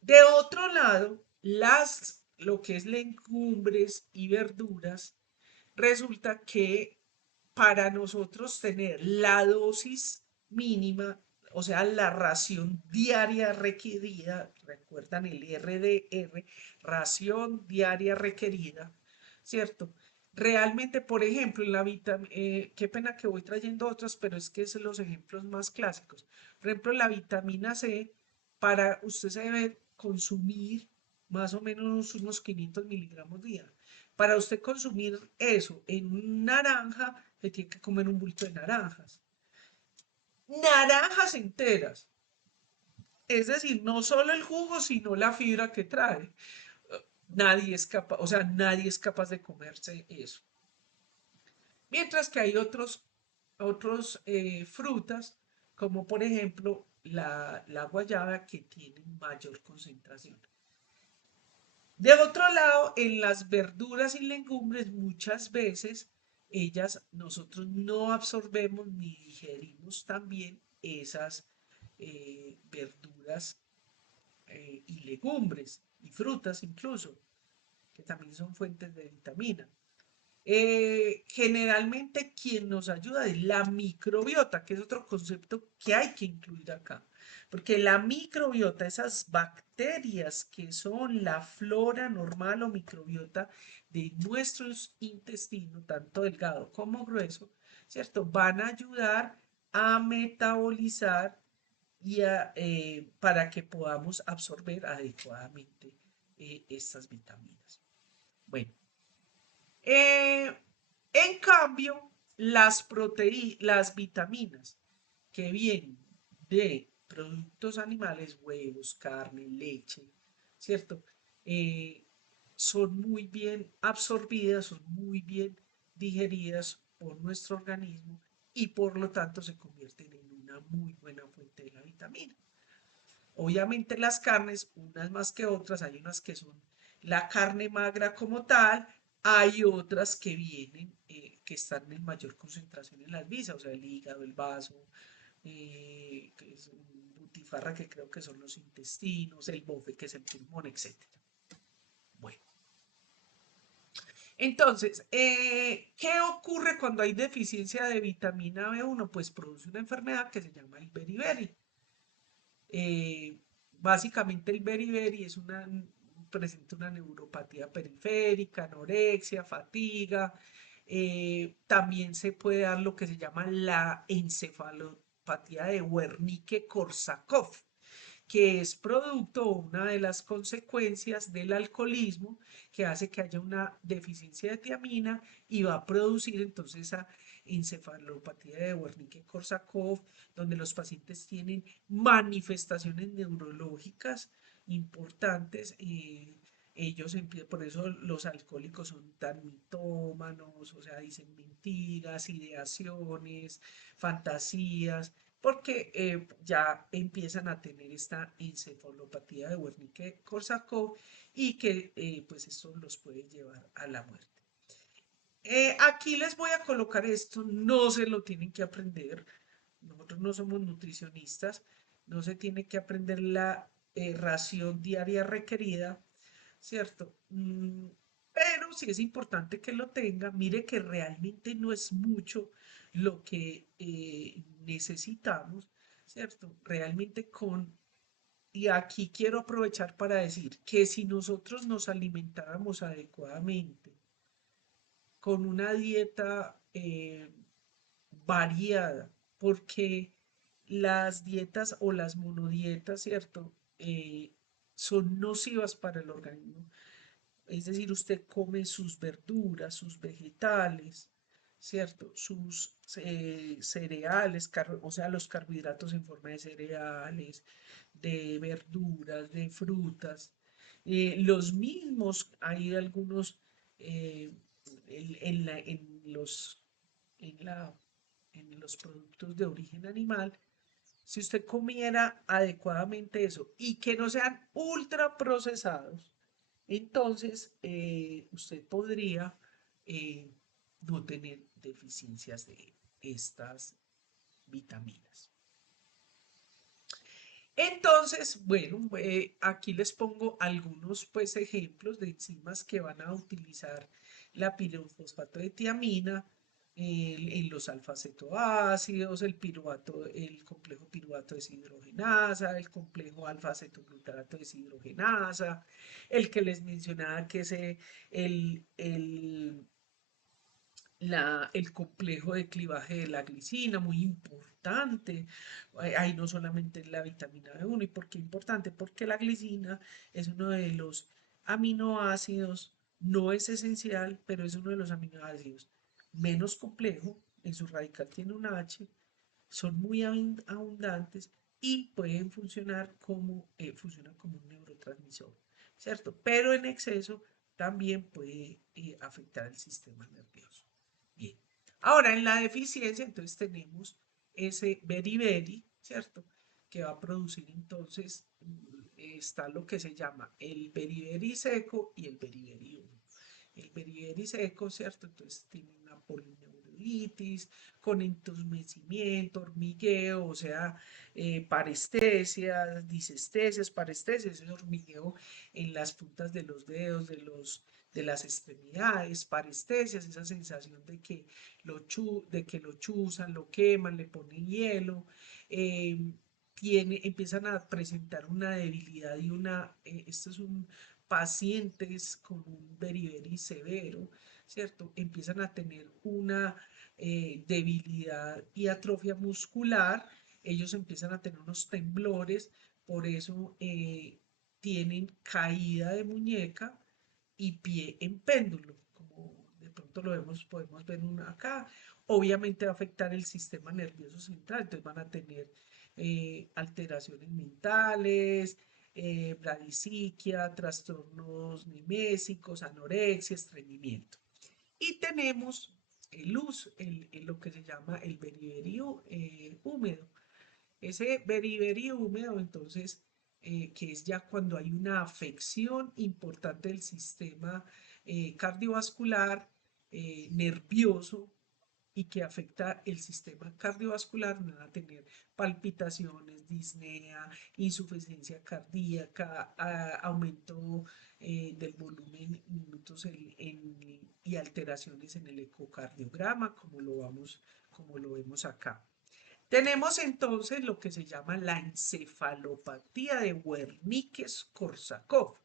De otro lado, lo que es legumbres y verduras, resulta que para nosotros tener la dosis mínima, o sea, la ración diaria requerida, recuerdan el RDR, ración diaria requerida, ¿cierto? Realmente, por ejemplo, en la vitamina, qué pena que voy trayendo otras, pero es que son los ejemplos más clásicos. Por ejemplo, la vitamina C, para usted se debe consumir más o menos unos 500 miligramos día. Para usted consumir eso en naranja, se tiene que comer un bulto de naranjas. Naranjas enteras. Es decir, no solo el jugo, sino la fibra que trae. Nadie es capaz, o sea, nadie es capaz de comerse eso. Mientras que hay otros frutas, como por ejemplo la guayaba, que tienen mayor concentración. De otro lado, en las verduras y legumbres, muchas veces nosotros no absorbemos ni digerimos también esas verduras y legumbres y frutas incluso, que también son fuentes de vitamina. Generalmente quien nos ayuda es la microbiota, que es otro concepto que hay que incluir acá. Porque la microbiota, esas bacterias que son la flora normal o microbiota de nuestros intestinos, tanto delgado como grueso, ¿cierto? Van a ayudar a metabolizar para que podamos absorber adecuadamente estas vitaminas. Bueno, eh, en cambio, las vitaminas que vienen de productos animales, huevos, carne, leche, ¿cierto? Eh, son muy bien absorbidas, son muy bien digeridas por nuestro organismo y por lo tanto se convierten en una muy buena fuente de la vitamina. Obviamente las carnes, unas más que otras, hay unas que son la carne magra como tal, hay otras que vienen, que están en mayor concentración en las visas, o sea, el hígado, el vaso, que es butifarra, que creo que son los intestinos, el bofe, que es el pulmón, etc. Bueno, entonces, ¿qué ocurre cuando hay deficiencia de vitamina B1? Pues produce una enfermedad que se llama el beriberi. Eh, Básicamente el beriberi presenta una neuropatía periférica, anorexia, fatiga. También se puede dar lo que se llama la encefalopatía de Wernicke-Korsakoff, que es producto o una de las consecuencias del alcoholismo, que hace que haya una deficiencia de tiamina y va a producir entonces esa encefalopatía de Wernicke-Korsakoff, donde los pacientes tienen manifestaciones neurológicas importantes por eso los alcohólicos son tan mitómanos, o sea, dicen mentiras, ideaciones, fantasías, porque ya empiezan a tener esta encefalopatía de Wernicke-Korsakoff y que pues esto los puede llevar a la muerte. Aquí les voy a colocar esto, no se lo tienen que aprender, nosotros no somos nutricionistas, no se tiene que aprender la ración diaria requerida, ¿cierto? Pero sí es importante que lo tenga. Mire que realmente no es mucho lo que necesitamos, ¿cierto? Realmente y aquí quiero aprovechar para decir que si nosotros nos alimentáramos adecuadamente, con una dieta variada, porque las dietas o las monodietas, ¿cierto? Son nocivas para el organismo. Es decir, usted come sus verduras, sus vegetales, ¿cierto? Sus cereales, o sea, los carbohidratos en forma de cereales, de verduras, de frutas. Los mismos, hay algunos eh, los, en la, en los productos de origen animal, si usted comiera adecuadamente eso y que no sean ultra procesados, entonces usted podría no tener deficiencias de estas vitaminas. Entonces, bueno, aquí les pongo algunos pues ejemplos de enzimas que van a utilizar la pirofosfato de tiamina en los alfa-cetoácidos, el complejo piruvato deshidrogenasa, el complejo alfa-cetoglutarato deshidrogenasa, el que les mencionaba que es el el complejo de clivaje de la glicina, muy importante. Ahí no solamente la vitamina B1. ¿Y por qué importante? Porque la glicina es uno de los aminoácidos, no es esencial, pero es uno de los aminoácidos menos complejo, en su radical tiene un H, son muy abundantes y pueden funcionan como un neurotransmisor, ¿cierto? Pero en exceso también puede afectar el sistema nervioso. Bien. Ahora, en la deficiencia, entonces tenemos ese beriberi, ¿cierto? Que va a producir entonces, está lo que se llama el beriberi seco y el beriberi húmedo. El beriberi seco, ¿cierto? Entonces tiene una polineuritis con entumecimiento, hormigueo, o sea, parestesias, disestesias, parestesias, ese hormigueo en las puntas de los dedos, de las extremidades, parestesias, esa sensación de que lo chuzan, lo queman, le ponen hielo, eh, empiezan a presentar una debilidad y esto es un pacientes con un beriberi severo, ¿cierto? Empiezan a tener una debilidad y atrofia muscular, ellos empiezan a tener unos temblores, por eso tienen caída de muñeca y pie en péndulo, como de pronto podemos ver acá. Obviamente va a afectar el sistema nervioso central, entonces van a tener alteraciones mentales, bradisiquia, trastornos mimésicos, anorexia, estreñimiento. Y tenemos lo que se llama el beriberi húmedo. Ese beriberi húmedo, entonces, que es ya cuando hay una afección importante del sistema cardiovascular, nervioso, y que afecta el sistema cardiovascular, van a tener palpitaciones, disnea, insuficiencia cardíaca, aumento del volumen minutos y alteraciones en el ecocardiograma, como lo vemos acá. Tenemos entonces lo que se llama la encefalopatía de Wernicke-Korsakoff,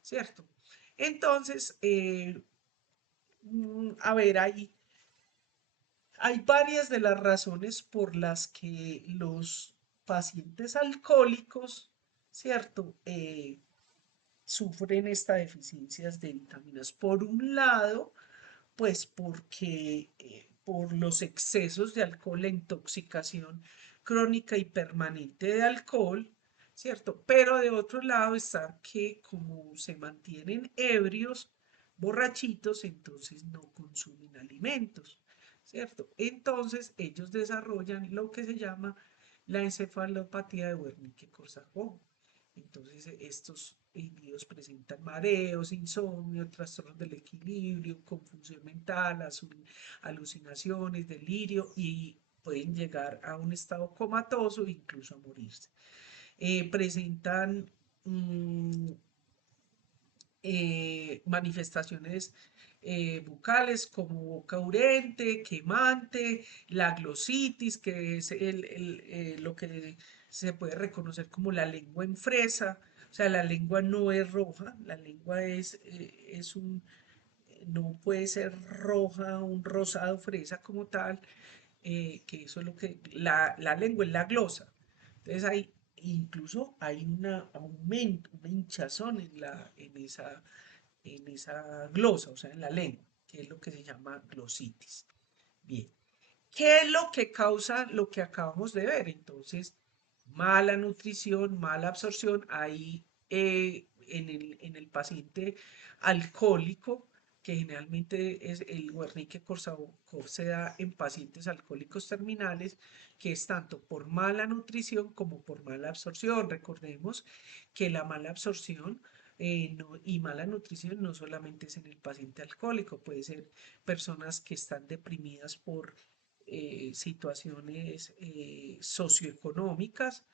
¿cierto? Entonces, a ver, hay varias de las razones por las que los pacientes alcohólicos, ¿cierto? Sufren estas deficiencias de vitaminas. Por un lado, pues porque por los excesos de alcohol, la intoxicación crónica y permanente de alcohol, ¿cierto? Pero de otro lado está que como se mantienen ebrios, borrachitos, entonces no consumen alimentos, ¿cierto? Entonces ellos desarrollan lo que se llama la encefalopatía de Wernicke-Korsakoff. Entonces estos individuos presentan mareos, insomnio, trastornos del equilibrio, confusión mental, alucinaciones, delirio y pueden llegar a un estado comatoso e incluso a morirse. Presentan mm, manifestaciones bucales como boca urente, quemante, la glositis, que es lo que se puede reconocer como la lengua en fresa. O sea, la lengua no es roja, la lengua es no puede ser roja, un rosado fresa como tal, que eso es lo que, la lengua es la glosa. Entonces hay, incluso hay un aumento, una hinchazón en esa glosa, o sea, en la lengua, que es lo que se llama glositis. Bien, ¿qué es lo que causa lo que acabamos de ver? Entonces, mala nutrición, mala absorción, ahí en el paciente alcohólico, que generalmente es el Wernicke-Korsakoff se da en pacientes alcohólicos terminales, que es tanto por mala nutrición como por mala absorción. Recordemos que la mala absorción y mala nutrición no solamente es en el paciente alcohólico, puede ser personas que están deprimidas por situaciones socioeconómicas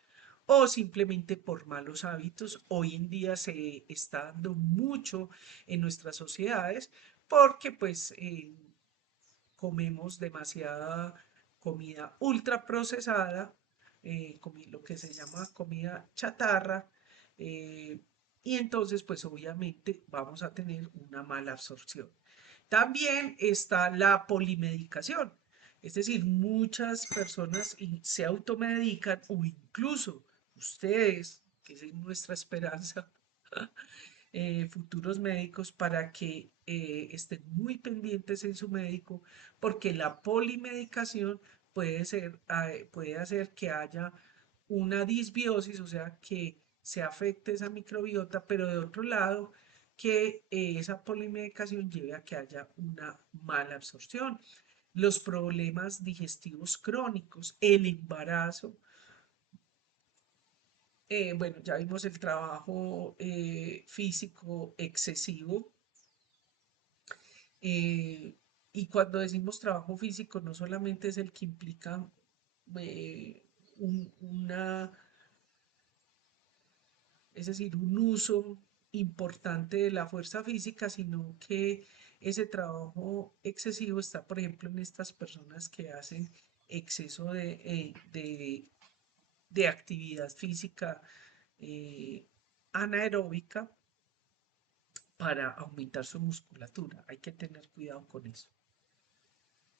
o simplemente por malos hábitos. Hoy en día se está dando mucho en nuestras sociedades porque pues comemos demasiada comida ultraprocesada, lo que se llama comida chatarra, eh, y entonces pues obviamente vamos a tener una mala absorción. También está la polimedicación, es decir, muchas personas se automedican o incluso ustedes, que es nuestra esperanza, futuros médicos para que estén muy pendientes en su médico, porque la polimedicación puede hacer que haya una disbiosis, o sea, que se afecte esa microbiota, pero de otro lado, que esa polimedicación lleve a que haya una mala absorción. Los problemas digestivos crónicos, el embarazo, bueno, ya vimos el trabajo físico excesivo. eh, y cuando decimos trabajo físico, no solamente es el que implica eh, una, es decir, un uso importante de la fuerza física, sino que ese trabajo excesivo está, por ejemplo, en estas personas que hacen exceso de actividad física eh, anaeróbica para aumentar su musculatura. Hay que tener cuidado con eso.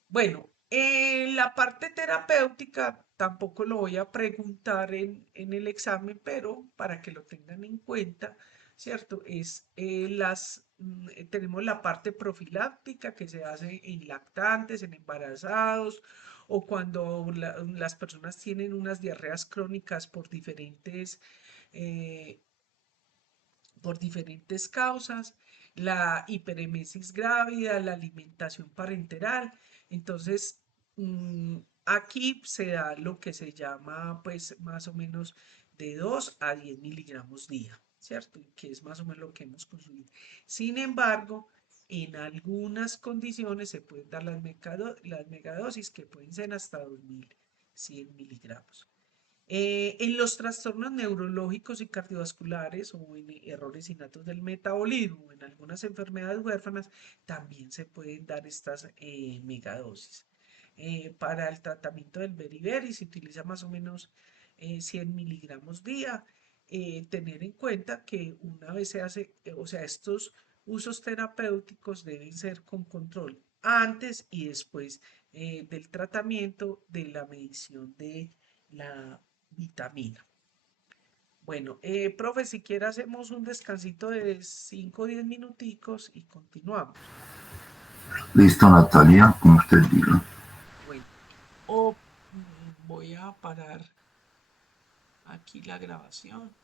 Bueno, en la parte terapéutica tampoco lo voy a preguntar en el examen, pero para que lo tengan en cuenta, ¿cierto? Tenemos la parte profiláctica que se hace en lactantes, en embarazados, o cuando las personas tienen unas diarreas crónicas eh, por diferentes causas, la hiperemesis grávida, la alimentación parenteral. Entonces, aquí se da lo que se llama, pues, más o menos de 2 a 10 miligramos día, ¿cierto? Que es más o menos lo que hemos consumido. Sin embargo, en algunas condiciones se pueden dar las megadosis que pueden ser hasta 2100 miligramos. En los trastornos neurológicos y cardiovasculares o en errores innatos del metabolismo o en algunas enfermedades huérfanas también se pueden dar estas megadosis. Para el tratamiento del beriberi se utiliza más o menos 100 miligramos día. Tener en cuenta que una vez se hace, o sea, estos usos terapéuticos deben ser con control antes y después del tratamiento de la medición de la vitamina. Bueno, profe, si quiere hacemos un descansito de 5 o 10 minuticos y continuamos. Listo, Natalia, como usted diga. Bueno, o voy a parar aquí la grabación.